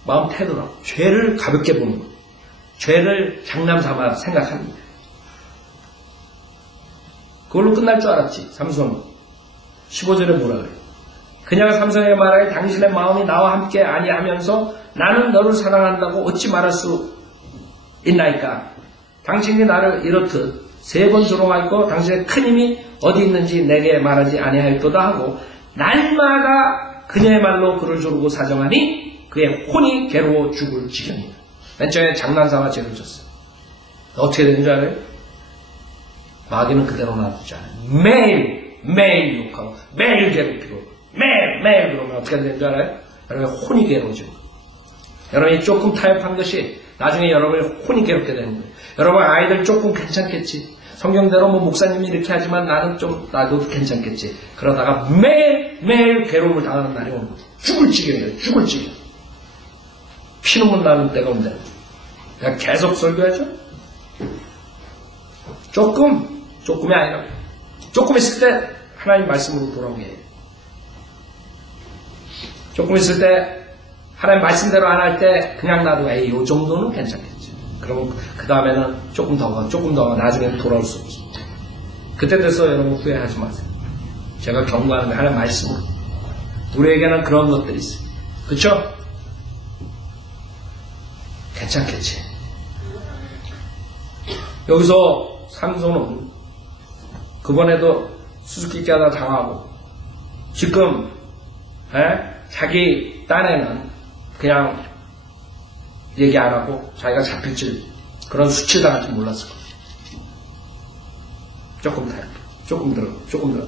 마음 태도라. 죄를 가볍게 보는 거예요. 죄를 장남 삼아 생각하는 거예요. 그걸로 끝날 줄 알았지. 삼손은 15절에 뭐라 그래요? 그녀가 삼손에게 말하기를 당신의 마음이 나와 함께 아니하면서 나는 너를 사랑한다고 어찌 말할 수 있나이까? 당신이 나를 이렇듯 3번 조롱하였고 당신의 큰 힘이 어디 있는지 내게 말하지 아니하였도다 하고 날마다 그녀의 말로 그를 조르고 사정하니 그의 혼이 괴로워 죽을 지경이다. 맨 처음에 장난삼아 죄를 졌어요. 어떻게 되는 줄 알아요? 마귀는 그대로 놔두지 않아요. 매일 욕하고 매일 괴롭히고 매일 그러면 어떻게 되는 줄 알아요? 여러분의 혼이 괴로워지고 여러분이 조금 타협한 것이 나중에 여러분의 혼이 괴롭게 되는 거예요. 여러분 아이들 조금 괜찮겠지. 성경대로 뭐 목사님이 이렇게 하지만 나는 좀 나도 괜찮겠지. 그러다가 매일 괴로움을 당하는 날이 오는 거예요. 죽을 지경이에요. 죽을 지경. 피눈물 나는 때가 온다. 그냥 계속 설교하죠. 조금이 아니라 조금 있을 때 하나님 말씀으로 돌아오게 해요. 조금 있을 때 하나님 말씀대로 안 할 때 그냥 놔도 에이 요 정도는 괜찮겠지. 그럼 그 다음에는 조금 더 나중에는 돌아올 수 없어. 그때 돼서 여러분 후회하지 마세요. 제가 경고하는 게 하나님 말씀으로. 우리에게는 그런 것들이 있어요. 그쵸? 괜찮겠지. 여기서 삼손은 그번에도 수수께끼 하다 당하고 지금 자기 딴에는 그냥 얘기 안 하고 자기가 잡힐 줄 그런 수치를 당할 줄 몰랐을 거예요. 조금 들어.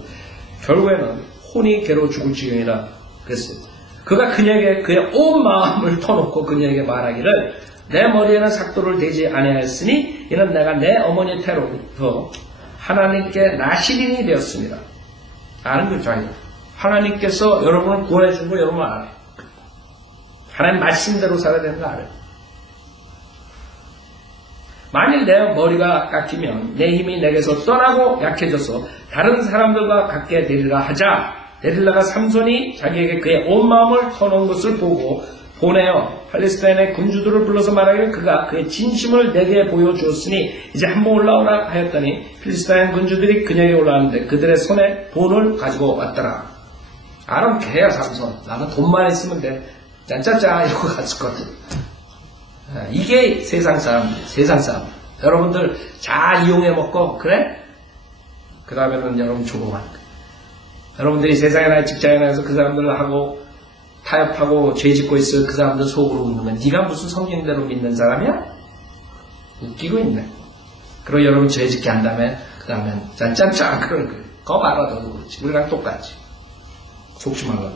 결국에는 혼이 괴로워 죽을 지경이라 그랬어요. 그가 그녀에게 그의 온 마음을 터놓고 그녀에게 말하기를 내 머리에는 삭도를 대지 아니하였으니 이는 내가 내 어머니 태로부터 하나님께 나시린이 되었습니다. 아는 거죠. 자기가. 하나님께서 여러분을 구원해준 거 여러분 알아요. 하나님 말씀대로 살아야 되는 거 알아요. 만일 내 머리가 깎이면 내 힘이 내게서 떠나고 약해져서 다른 사람들과 같게 되리라 하자 데릴라가 삼손이 자기에게 그의 온 마음을 터놓은 것을 보고 보내어 팔레스타인의 군주들을 불러서 말하기를 그가 그의 진심을 내게 보여주었으니 이제 한번 올라오라 하였더니 필리스타인 군주들이 그녀에게 올라왔는데 그들의 손에 돈을 가지고 왔더라. 아름 개야 삼손. 나는 돈만 있으면 돼. 짠짜짜 이러고 갔을 것 같아. 이게 세상 사람. 여러분들 잘 이용해 먹고 그래? 그 다음에는 여러분 조롱하는 거야. 여러분들이 세상이나 직장에 나가서 그 사람들하고 타협하고 죄 짓고 있어 그 사람들 속으로 웃는 거야. 네가 무슨 성경대로 믿는 사람이야? 웃기고 있네. 그리고 여러분 죄 짓게 한 다음에 그 다음엔 짠짠짠 그러는 거예요. 그거 말아 너도 그렇지. 우리랑 똑같지. 속지 말라고.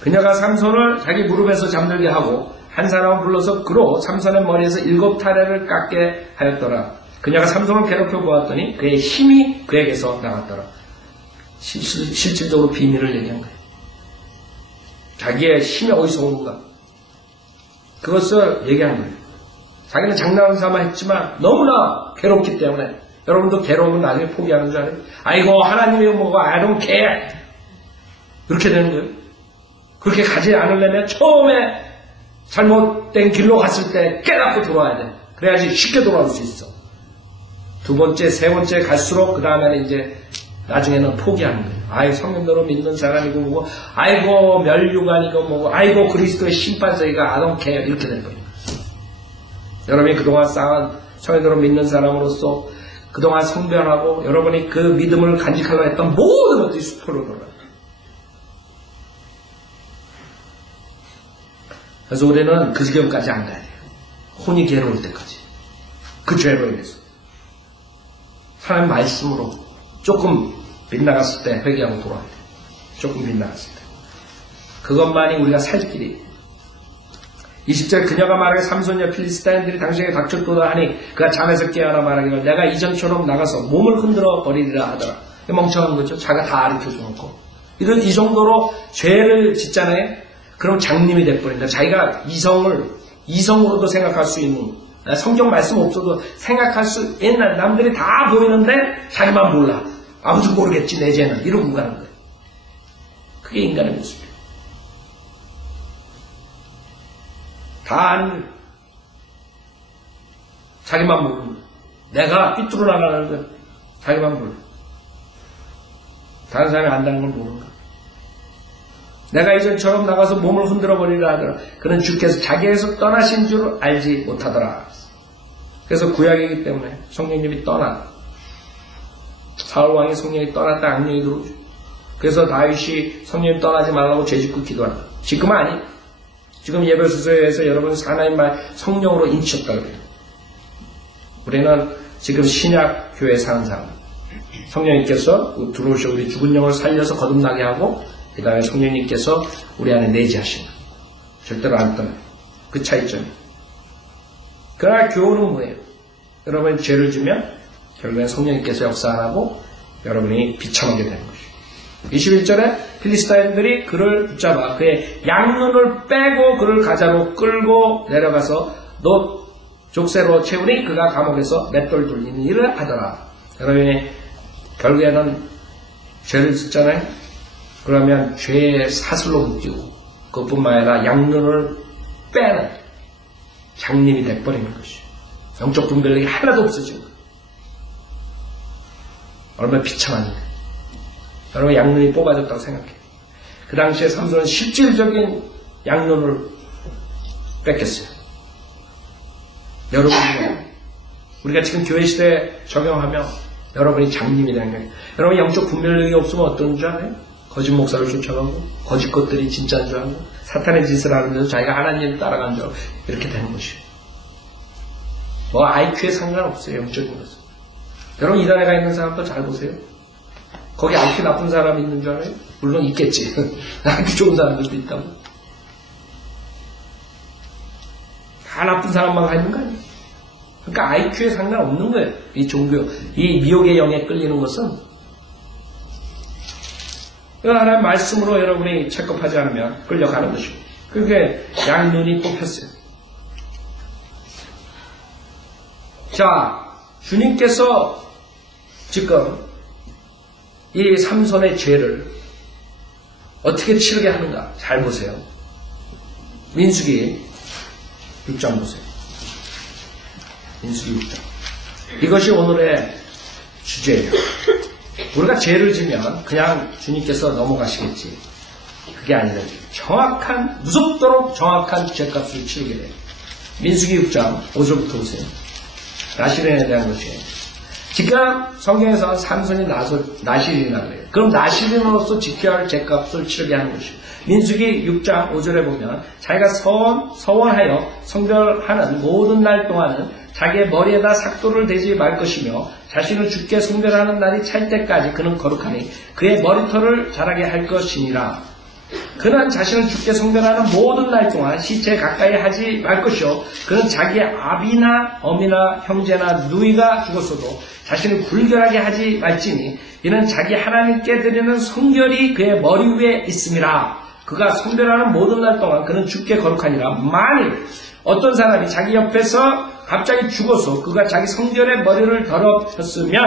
그녀가 삼손을 자기 무릎에서 잠들게 하고 한 사람을 불러서 그로 삼손의 머리에서 7타래를 깎게 하였더라. 그녀가 삼손을 괴롭혀 보았더니 그의 힘이 그에게서 나갔더라. 실질적으로 비밀을 얘기한 거예요. 자기의 힘이 어디서 오는가? 그것을 얘기한 거예요. 자기는 장난삼아 했지만 너무나 괴롭기 때문에 여러분도 괴로우면 나중에 포기하는 줄 알아요? 아이고 하나님이 뭐고 I don't care 그렇게 되는 거예요. 그렇게 가지 않으려면 처음에 잘못된 길로 갔을 때 깨닫고 돌아와야 돼. 그래야지 쉽게 돌아올 수 있어. 두 번째, 세 번째 갈수록 그 다음에는 이제 나중에는 포기하는 거예요. 아이 성경대로 믿는 사람이고 뭐고 아이고 멸류관이고 뭐고 아이고 그리스도의 심판서기가 I don't care 이렇게 될 거예요. 여러분이 그동안 쌓은 성경대로 믿는 사람으로서 그동안 성변하고 여러분이 그 믿음을 간직하려고 했던 모든 것들이 수포로 돌아요. 그래서 우리는 그 지경까지 안 가야 돼요. 혼이 괴로울 때까지. 그 죄로 인해서. 하나님 말씀으로 조금 빗나갔을 때 회개하고 돌아와야 돼요. 조금 빗나갔을 때. 그것만이 우리가 살 길이. 20절 그녀가 말하기를 삼손이여 필리스타인들이 당신에게 닥쳤도다 하니 그가 잠에서 깨어나 말하기를 내가 이전처럼 나가서 몸을 흔들어 버리리라 하더라. 멍청한 거죠. 자기가 다 가르쳐줘 놓고. 이 정도로 죄를 짓잖아요. 그럼 장님이 돼버린다. 자기가 이성으로도 생각할 수 있는 성경 말씀 없어도 생각할 수 있는 남들이 다 보이는데 자기만 몰라. 아무도 모르겠지 내 죄는. 이러고 가는 거예요. 그게 인간의 모습이에요. 다 아는 거예요. 자기만 모르는 거예요. 내가 삐뚤어 나가는 거 자기만 모르는 거예요. 다른 사람이 안다는 걸 모르는 거예요. 내가 이전처럼 나가서 몸을 흔들어 버리라 하더라. 그는 주께서 자기에서 떠나신 줄 알지 못하더라. 그래서 구약이기 때문에 성령님이 사울왕이 성령이 떠났다 악령이 들어오죠. 그래서 다윗이 성령님 떠나지 말라고 죄짓고 기도한다. 지금은 아니. 지금 예배소서에서 여러분 하나님 말 성령으로 인치셨다 그래요. 우리는 지금 신약 교회 사는 사람. 성령님께서 들어오셔 우리 죽은 영을 살려서 거듭나게 하고 그 다음에 성령님께서 우리 안에 내재하시는 거예요. 절대로 안 떠나요. 그 차이점이에요. 그러나 교훈은 뭐예요? 여러분이 죄를 지면 결국엔 성령님께서 역사 안 하고 여러분이 비참하게 되는 것이죠. 21절에 필리스타인들이 그를 붙잡아 그의 양눈을 빼고 그를 가자로 끌고 내려가서 너 족쇄로 채우니 그가 감옥에서 맷돌 돌리는 일을 하더라. 여러분이 결국에는 죄를 짓잖아요. 그러면 죄의 사슬로 묶이고 그것뿐만 아니라 양눈을 빼는 장님이 돼버리는 것이죠. 영적 분별력이 하나도 없어지는 거예요. 얼마나 비참한 일이에요. 여러분 양눈이 뽑아졌다고 생각해요. 그 당시에 삼손은 실질적인 양눈을 뺏겼어요. 여러분이 우리가 지금 교회 시대에 적용하면 여러분이 장님이 되는 거예요. 여러분 영적 분별력이 없으면 어떤 줄 알아요? 거짓 목사를 쫓아가고 거짓 것들이 진짜인 줄 알고 사탄의 짓을 하는데도 자기가 하나님을 따라간 줄 알고 이렇게 되는 것이에요. 뭐 IQ에 상관없어요. 영적인 것은. 여러분 이 단에 가 있는 사람도 잘 보세요. 거기 IQ 나쁜 사람이 있는 줄 알아요? 물론 있겠지. IQ 좋은 사람들도 있다고. 다 나쁜 사람만 가 있는 거 아니에요? 그러니까 IQ에 상관없는 거예요. 이 종교, 이 미혹의 영에 끌리는 것은 하나님의 말씀으로 여러분이 체크하지 않으면 끌려가는 것이고 그게 양눈이 뽑혔어요. 자, 주님께서 지금 이 삼손의 죄를 어떻게 치르게 하는가 잘 보세요. 민수기 6장 보세요. 민수기 6장. 이것이 오늘의 주제예요. 우리가 죄를 지면 그냥 주님께서 넘어가시겠지. 그게 아니라 정확한, 무섭도록 정확한 죄값을 치르게 돼요. 민수기 6장 5절부터 보세요. 나실인에 대한 것이에요. 지금 성경에서 삼손이 나실인이라 그래요. 그럼 나실인으로서 지켜야 할 죄값을 치르게 하는 것이에요. 민수기 6장 5절에 보면 자기가 서원하여 성별하는 모든 날 동안은 자기의 머리에다 삭도를 대지 말 것이며 자신을 주께 성별하는 날이 찰 때까지 그는 거룩하니 그의 머리털을 자라게 할 것이니라. 그는 자신을 주께 성별하는 모든 날 동안 시체 가까이 하지 말 것이요 그는 자기의 아비나 어미나 형제나 누이가 죽었어도 자신을 불결하게 하지 말지니 이는 자기 하나님께 드리는 성결이 그의 머리 위에 있음이라. 그가 성별하는 모든 날 동안 그는 주께 거룩하니라. 만일 어떤 사람이 자기 옆에서 갑자기 죽어서 그가 자기 성결의 머리를 더럽혔으면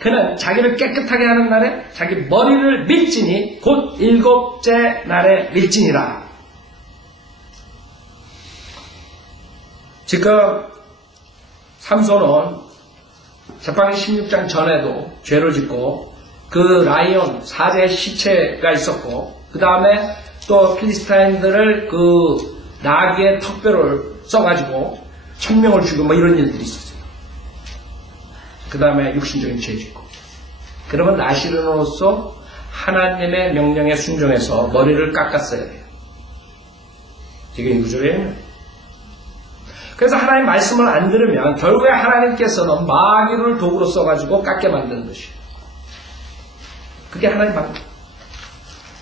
그는 자기를 깨끗하게 하는 날에 자기 머리를 밀지니 곧 7째 날에 밀지니라. 지금 삼손은 재판기 16장 전에도 죄를 짓고 그 라이온 사제 시체가 있었고 그 다음에 또 필리스타인들을 그 나귀의 턱뼈를 써가지고 1000명을 죽이고 뭐 이런 일들이 있었어요. 그 다음에 육신적인 죄 짓고. 그러면 나실인으로서 하나님의 명령에 순종해서 머리를 깎았어야 돼요. 이게 구절이에요. 그래서 하나님 말씀을 안 들으면 결국에 하나님께서는 마귀를 도구로 써가지고 깎게 만드는 것이에요. 그게 하나님 방법.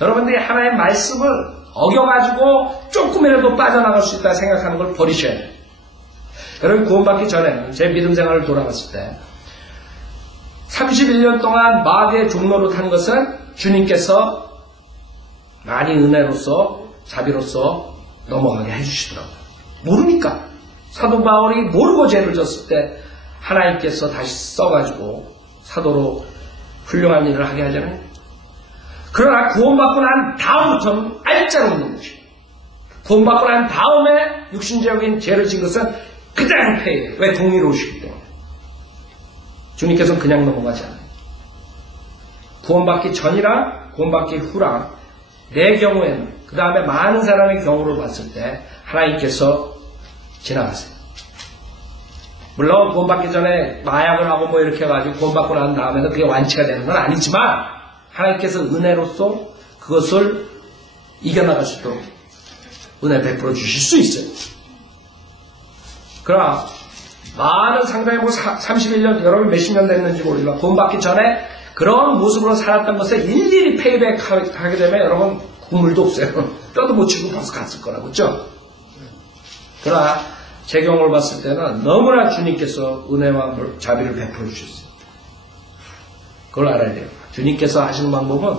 여러분들이 하나님 말씀을 어겨가지고 조금이라도 빠져나갈 수 있다 생각하는 걸 버리셔야 돼요. 여러분 구원받기 전에는 제 믿음 생활을 돌아봤을 때 31년 동안 마귀의 종로로 탄 것은 주님께서 많이 은혜로서 자비로서 넘어가게 해주시더라고요. 모르니까. 사도 바울이 모르고 죄를 졌을 때 하나님께서 다시 써가지고 사도로 훌륭한 일을 하게 하잖아요. 그러나 구원받고 난 다음부터는 알자로 없는 거죠. 구원받고 난 다음에 육신적인 죄를 진 것은 그대로 패해요. 왜? 공의로우시기 때문에. 주님께서는 그냥 넘어가지 않아요. 구원받기 전이랑 구원받기 후랑 내 경우에는 그 다음에 많은 사람의 경우를 봤을 때 하나님께서 지나가세요. 물론 구원받기 전에 마약을 하고 뭐 이렇게 해가지고 구원받고 난 다음에는 그게 완치가 되는 건 아니지만 하나님께서 은혜로서 그것을 이겨나갈 수 있도록 은혜 베풀어 주실 수 있어요. 그러나 많은 상당히 뭐 31년 여러분 몇십 년 됐는지 모르지만 구원받기 전에 그런 모습으로 살았던 것에 일일이 페이백하게 되면 여러분 국물도 없어요. 뼈도 못 치고 벌써 갔을 거라고 그렇죠? 그러나 제 경험을 봤을 때는 너무나 주님께서 은혜와 자비를 베풀어 주셨어요. 그걸 알아야 돼요. 주님께서 하시는 방법은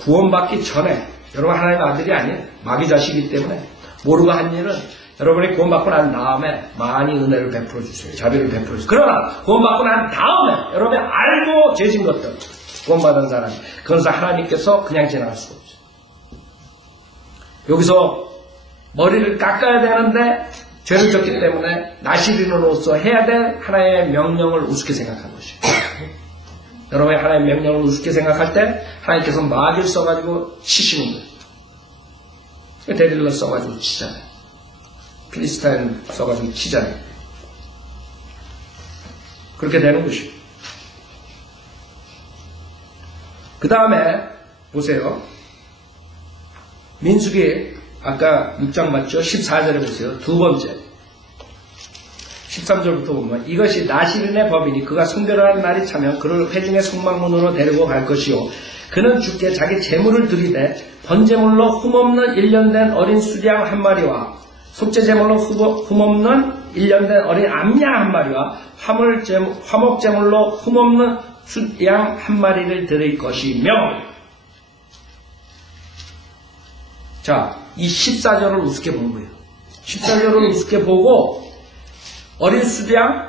구원받기 전에 여러분 하나님의 아들이 아닌 마귀 자식이기 때문에 모르고 한 일은 여러분이 구원받고 난 다음에 많이 은혜를 베풀어 주세요. 자비를 베풀어 주세요. 그러나 구원받고 난 다음에 여러분이 알고 죄진 것들 구원받은 사람 그것을 하나님께서 그냥 지나갈 수가 없어요. 여기서 머리를 깎아야 되는데 죄를 졌기 때문에 나시린으로서 해야 될 하나님의 명령을 우습게 생각한 것이에요. 여러분이 하나님의 명령을 우습게 생각할 때 하나님께서 마귀를 써가지고 치시는 거예요. 데릴러 써가지고 치잖아요. 필리스타인 써가지고 치잖아요. 그렇게 되는 것이에요. 그 다음에 보세요. 민수기 아까 6장 맞죠? 14절에 보세요. 두 번째 13절부터 보면 이것이 나시린의 법이니 그가 성별하는 날이 차면 그를 회중의 성막문으로 데리고 갈 것이요 그는 주께 자기 재물을 드리되 번제물로 흠없는 1년 된 어린 수양 한 마리와 속죄제물로 흠없는 1년 된 어린 암양 한 마리와 화목제물로 흠없는 숫양 한 마리를 드릴 것이며 자, 이 14절을 우습게 본 거예요. 14절을 우습게 보고 어린 수양,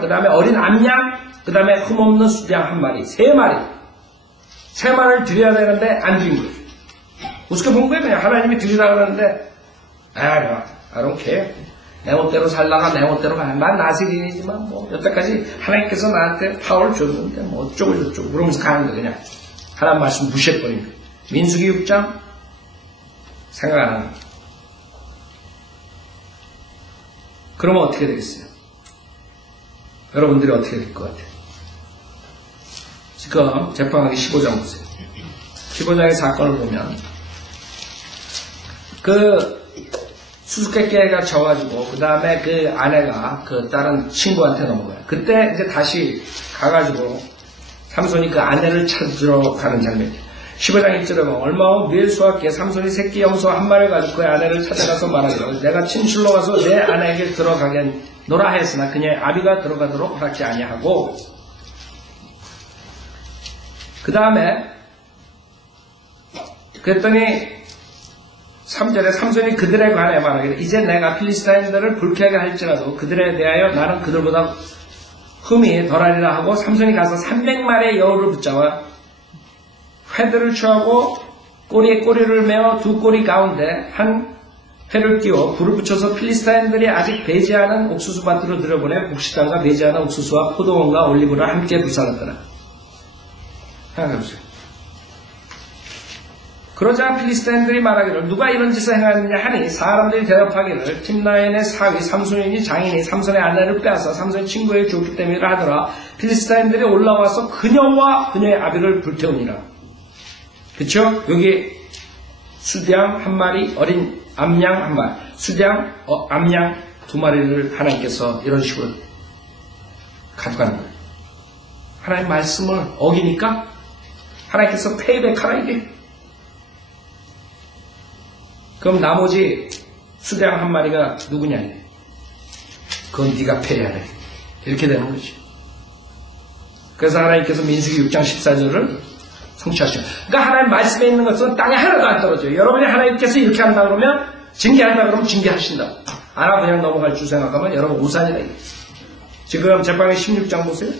그 다음에 어린 암양, 그 다음에 흠없는 수양 한 마리, 세 마리를 드려야 되는데 안 드린 거예요. 우습게 본 거예요. 그냥 하나님이 드리라고 하는데 I don't care. 내 멋대로 살다가 내 멋대로 가야 난 나시린이지만 뭐 여태까지 하나님께서 나한테 파워를 줬는데 뭐 어쩌고 저쩌고 그러면서 가는 거예요. 그냥 하나님 말씀 무시해버린 거예요. 민수기 6장 생각 안 하는 거예요. 그러면 어떻게 되겠어요? 여러분들이 어떻게 될 것 같아요? 지금 재판하기 15장 보세요. 15장의 사건을 보면 그 수수께끼가 져가지고 그 다음에 그 아내가 그 다른 친구한테 넘어가요. 그때 이제 다시 가가지고 삼손이 그 아내를 찾으러 가는 장면이에요. 15장 1절에 보면 얼마 후 밀수학기에 삼손이 새끼 염소 한 마리를 가지고 그의 아내를 찾아가서 말하기를 내가 침실로 가서 내 아내에게 들어가겠노라 하였으나 그녀의 아비가 들어가도록 허락지 아니하고 그 다음에 그랬더니 3절에 삼손이 그들에 관해 말하기를 이제 내가 필리스타인들을 불쾌하게 할지라도 그들에 대하여 나는 그들보다 흠이 덜하리라 하고 삼손이 가서 300마리의 여우를 붙잡아 회들을 취하고 꼬리에 꼬리를 메어 두 꼬리 가운데 한 회를 끼워 불을 붙여서 필리스타인들이 아직 배제하는 옥수수밭으로 들여보내 곡식당과 배제하는 옥수수와 포도원과 올리브를 함께 불살랐더라. 생각해보세요. 그러자 필리스타인들이 말하기를 누가 이런 짓을 행하느냐 하니 사람들이 대답하기를 팀나인의 사위 삼손이니 장인이 삼손의 아내를 빼앗아 삼손의 친구에게 줬기 때문이라 하더라. 필리스타인들이 올라와서 그녀와 그녀의 아비를 불태우니라. 그쵸? 여기 수양 한 마리, 어린 암양 한 마리, 수양, 암양 두 마리를 하나님께서 이런 식으로 가져가는 거예요. 하나님 말씀을 어기니까 하나님께서 페이백하라 이게. 그럼 나머지 수양 한 마리가 누구냐? 그건 네가 패야 해. 이렇게 되는 거지. 그래서 하나님께서 민수기 6장 14절을 성취하시죠. 그러니까 하나님 말씀에 있는 것은 땅에 하나도 안 떨어져요. 여러분이 하나님께서 이렇게 한다 그러면 징계한다 그러면 징계하신다. 안 하고 그냥 넘어갈 줄 생각하면 여러분 우산이다. 지금 제방의 16장 보세요.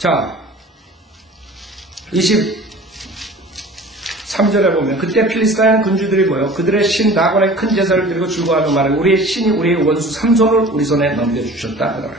자, 23절에 보면 그때 필리스타인 군주들이 모여 그들의 신 다곤의 큰 제사를 드리고 즐거워하며 말하고 우리의 신이 우리의 원수 삼손을 우리 손에 넘겨주셨다 하더라.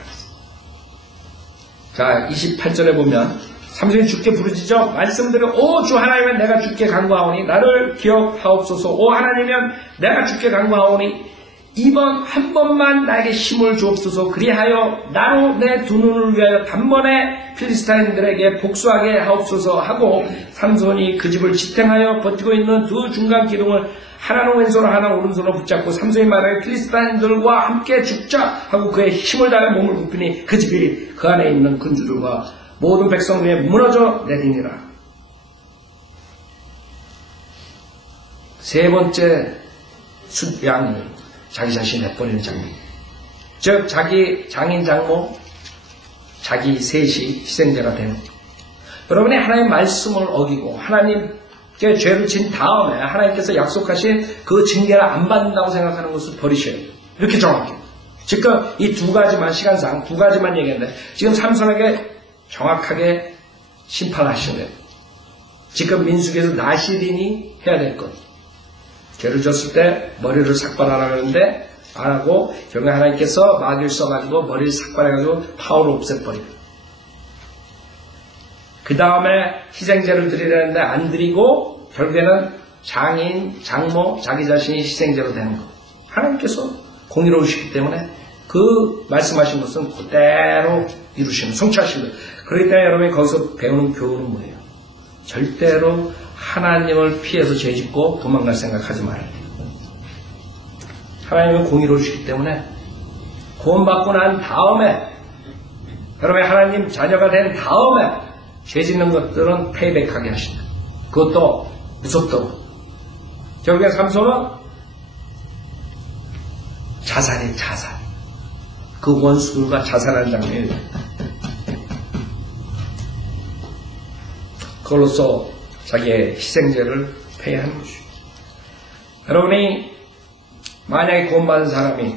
자, 28절에 보면 삼손이 주께 부르짖어 말씀드려 오 주 하나님은 내가 주께 간구하오니 나를 기억하옵소서. 오 하나님이면 내가 주께 간구하오니 이번 한 번만 나에게 힘을 주옵소서. 그리하여 나로 내 두 눈을 위하여 단번에 필리스타인들에게 복수하게 하옵소서 하고 삼손이 그 집을 지탱하여 버티고 있는 두 중간 기둥을 하나는 왼손으로 하나는 오른손으로 붙잡고 삼손이 말하여 필리스타인들과 함께 죽자 하고 그의 힘을 다해 몸을 굽히니 그 집이 그 안에 있는 군주들과 모든 백성 위에 무너져 내리니라. 세 번째 양을 자기 자신이 내버리는 장면. 즉 자기 장인 장모 자기 셋이 희생자가 되는. 여러분이 하나님의 말씀을 어기고 하나님께 죄를 진 다음에 하나님께서 약속하신 그 징계를 안 받는다고 생각하는 것을 버리셔야 돼요. 이렇게 정확해요. 지금 이 두 가지만 시간상 두 가지만 얘기했는데 지금 삼손에게 정확하게 심판하시는 거예요. 지금 민수기에서 나시린이 해야 될 것. 죄를 졌을 때 머리를 삭발하라고 하는데 안 하고 결국에 하나님께서 마귀를 써가지고 머리를 삭발해가지고 파워를 없애버리고 그 다음에 희생제를 드리려는데 안 드리고 결국에는 장인, 장모, 자기 자신이 희생제로 되는 거. 하나님께서 공의로우시기 때문에 그 말씀하신 것은 그대로 이루시는 성취하시는 거예요. 그렇기 때문에 여러분이 거기서 배우는 교훈은 뭐예요? 절대로 하나님을 피해서 죄짓고 도망갈 생각하지 말아요. 하나님은 공의로우시기 때문에 구원받고 난 다음에 여러분이 하나님 자녀가 된 다음에 죄짓는 것들은 페이백하게 하신다. 그것도 무섭다고. 결국에 삼손은 자살이에요. 자살. 그 원수들과 자살하는 장면이에요. 그걸로써 자기의 희생제를 폐하는 것이죠. 여러분이 만약에 구원받은 사람이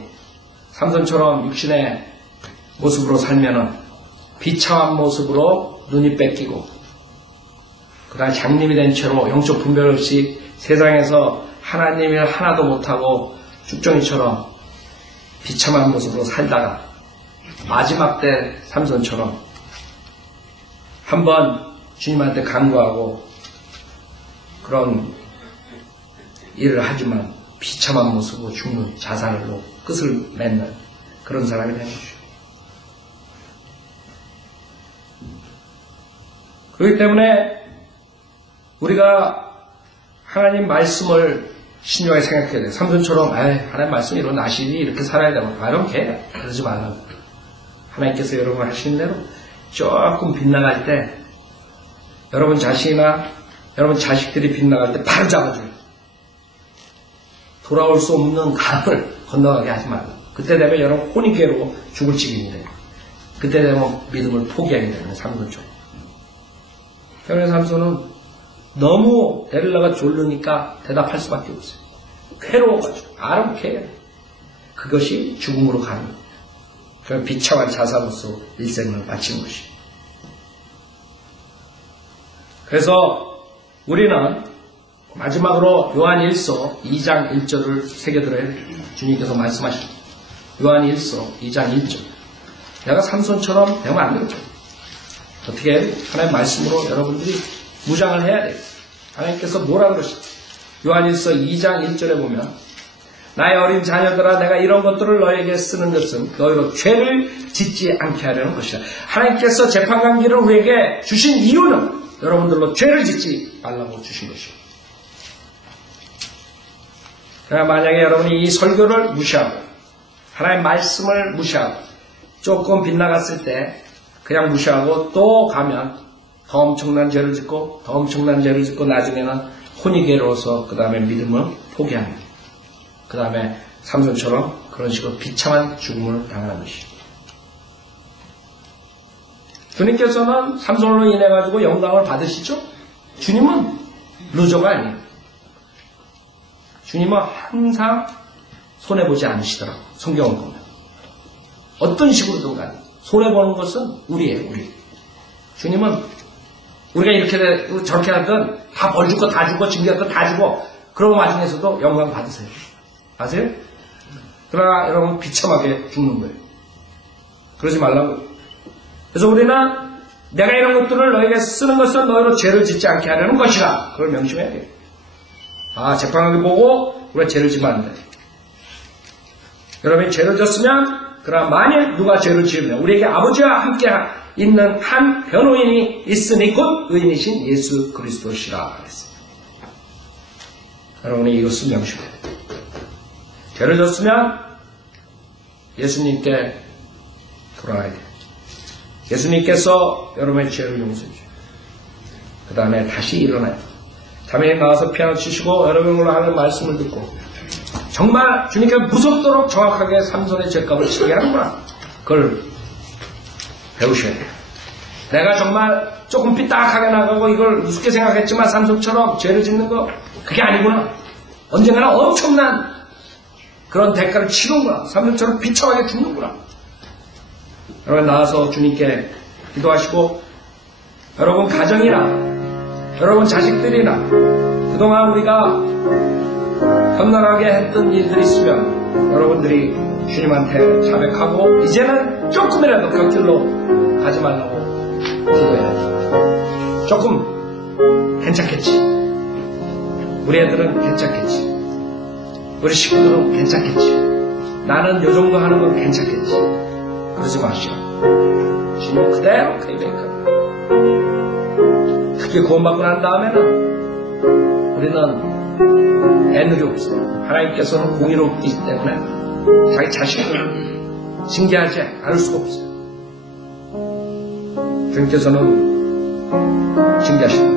삼손처럼 육신의 모습으로 살면은 비참한 모습으로 눈이 뺏기고 그 다음에 장님이 된 채로 영적 분별 없이 세상에서 하나님 일 하나도 못하고 죽정이처럼 비참한 모습으로 살다가 마지막 때 삼손처럼 한번 주님한테 간구하고 그런 일을 하지만 비참한 모습으로 죽는 자살로 끝을 맺는 그런 사람이 되는 거죠. 그렇기 때문에 우리가 하나님 말씀을 신중하게 생각해야 돼요. 삼손처럼 하나님 말씀이 이런 나시니 이렇게 살아야 되고 이렇게 그러지 말라고. 하나님께서 여러분 하시는 대로 조금 빗나갈 때 여러분 자신이나 여러분 자식들이 빗나갈 때 바로 잡아줘요. 돌아올 수 없는 강을 건너가게 하지 말고. 그때 되면 여러분 혼이괴로 죽을 지경이 그때 되면 믿음을 포기하게 되는 삼손처럼. 그래서 삼손은 너무 데릴라가 졸르니까 대답할 수밖에 없어요. 괴로워가지고 아름케 그것이 죽음으로 가는 거예요. 그럼 비참한 자살로서 일생을 바치는 것이에요. 그래서 우리는 마지막으로 요한 1서 2장 1절을 새겨들어야 돼요. 주님께서 말씀하십니다. 요한 1서 2장 1절. 내가 삼손처럼 되면 안 되겠죠. 어떻게 해야 돼요? 하나님의 말씀으로 여러분들이 무장을 해야 돼요. 하나님께서 뭐라 그러시죠? 요한 1서 2장 1절에 보면 나의 어린 자녀들아 내가 이런 것들을 너에게 쓰는 것은 너희로 죄를 짓지 않게 하려는 것이다. 하나님께서 재판관계를 우리에게 주신 이유는 여러분들로 죄를 짓지 말라고 주신 것이에요. 그러나 만약에 여러분이 이 설교를 무시하고 하나님의 말씀을 무시하고 조금 빗나갔을 때 그냥 무시하고 또 가면 더 엄청난 죄를 짓고 더 엄청난 죄를 짓고 나중에는 혼이 괴로워서 그 다음에 믿음을 포기합니다. 그 다음에 삼손처럼 그런 식으로 비참한 죽음을 당하는 것이죠. 주님께서는 삼손으로 인해 가지고 영광을 받으시죠? 주님은 루저가 아니에요. 주님은 항상 손해보지 않으시더라고요. 성경을 보면. 어떤 식으로든 간에 손해보는 것은 우리예요. 우리. 주님은 우리가 이렇게 저렇게 하든 다 벌 줄 거 다 주고 징계할 거 다 주고 그런 와중에서도 영광 받으세요. 아세요? 그러나 여러분 비참하게 죽는 거예요. 그러지 말라고. 그래서 우리는 내가 이런 것들을 너에게 쓰는 것은 너희로 죄를 짓지 않게 하려는 것이라. 그걸 명심해야 돼요. 재판하게 보고 우리가 죄를 지면 안 돼. 여러분이 죄를 졌으면 그러나 만일 누가 죄를 지으면 우리에게 아버지와 함께 있는 한 변호인이 있으니 곧 의인이신 예수 그리스도시라 그랬습니다. 여러분이 이것을 명심해야 돼요. 죄를 졌으면 예수님께 돌아가야 돼요. 예수님께서 여러분의 죄를 용서해 주세요. 그 다음에 다시 일어나요. 자매님 나와서 피아노 치시고 여러분으로 하는 말씀을 듣고 정말 주님께 무섭도록 정확하게 삼손의 죄값을 치게 하는구나. 그걸 배우셔야 돼요. 내가 정말 조금 삐딱하게 나가고 이걸 우습게 생각했지만 삼손처럼 죄를 짓는 거 그게 아니구나. 언젠가는 엄청난 그런 대가를 치르는구나. 삼손처럼 비참하게 죽는구나. 여러분 나와서 주님께 기도하시고 여러분 가정이나 여러분 자식들이나 그동안 우리가 험난하게 했던 일들이 있으면 여러분들이 주님한테 자백하고 이제는 조금이라도 그 길로 가지 말라고 기도해야지. 조금 괜찮겠지. 우리 애들은 괜찮겠지. 우리 식구들은 괜찮겠지. 나는 요 정도 하는 건 괜찮겠지. 그러지 마시오. 주님 그대로 그입니까? 특히 구원받고 난 다음에는 우리는 애누리 없어요. 하나님께서는 공의롭기 때문에 자기 자식을 징계하지 않을 수가 없어요. 주님께서는 징계하신다.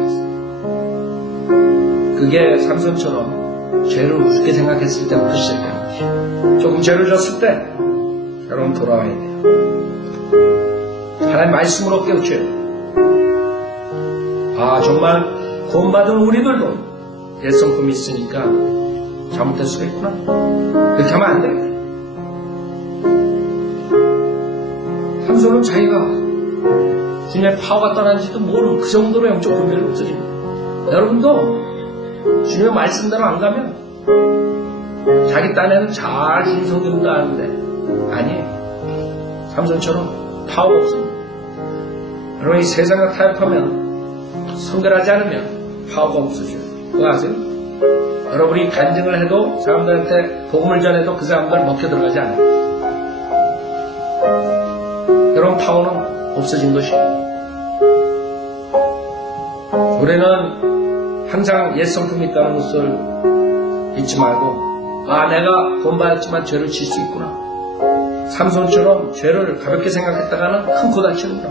그게 삼손처럼 죄를 우습게 생각했을 때부터 시작되는 것이에요. 조금 죄를 졌을 때 여러분 돌아와야 돼요. 하나님 말씀으로 깨우쳐야 돼요. 정말 구원받은 우리들도 옛 성품이 있으니까 잘못될 수가 있구나. 그렇게 하면 안 되겠다. 삼손은 자기가 주님의 파워가 떠난지도 모르는 그 정도로 영적 분별이 없어집니다. 여러분도 주님의 말씀대로 안 가면 자기 딴에는 잘 신성기도 하는데 아니에요. 삼손처럼 파워가 없습니다. 여러분 이 세상을 타협하면 성결하지 않으면 파워가 없어져요. 그거 아세요? 여러분이 간증을 해도 사람들한테 복음을 전해도 그 사람들 먹혀 들어가지 않아요. 여러분 파워는 없어진 것이에요. 우리는 항상 옛 성품이 있다는 것을 잊지 말고 내가 구원받았지만 죄를 질 수 있구나. 삼손처럼 죄를 가볍게 생각했다가는 큰 코 다치는구나.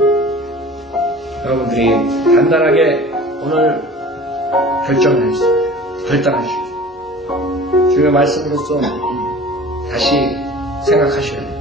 여러분들이 단단하게 오늘 결정을 했어요. 결단하시오. 주님의 말씀으로써 다시 생각하셔야 돼요.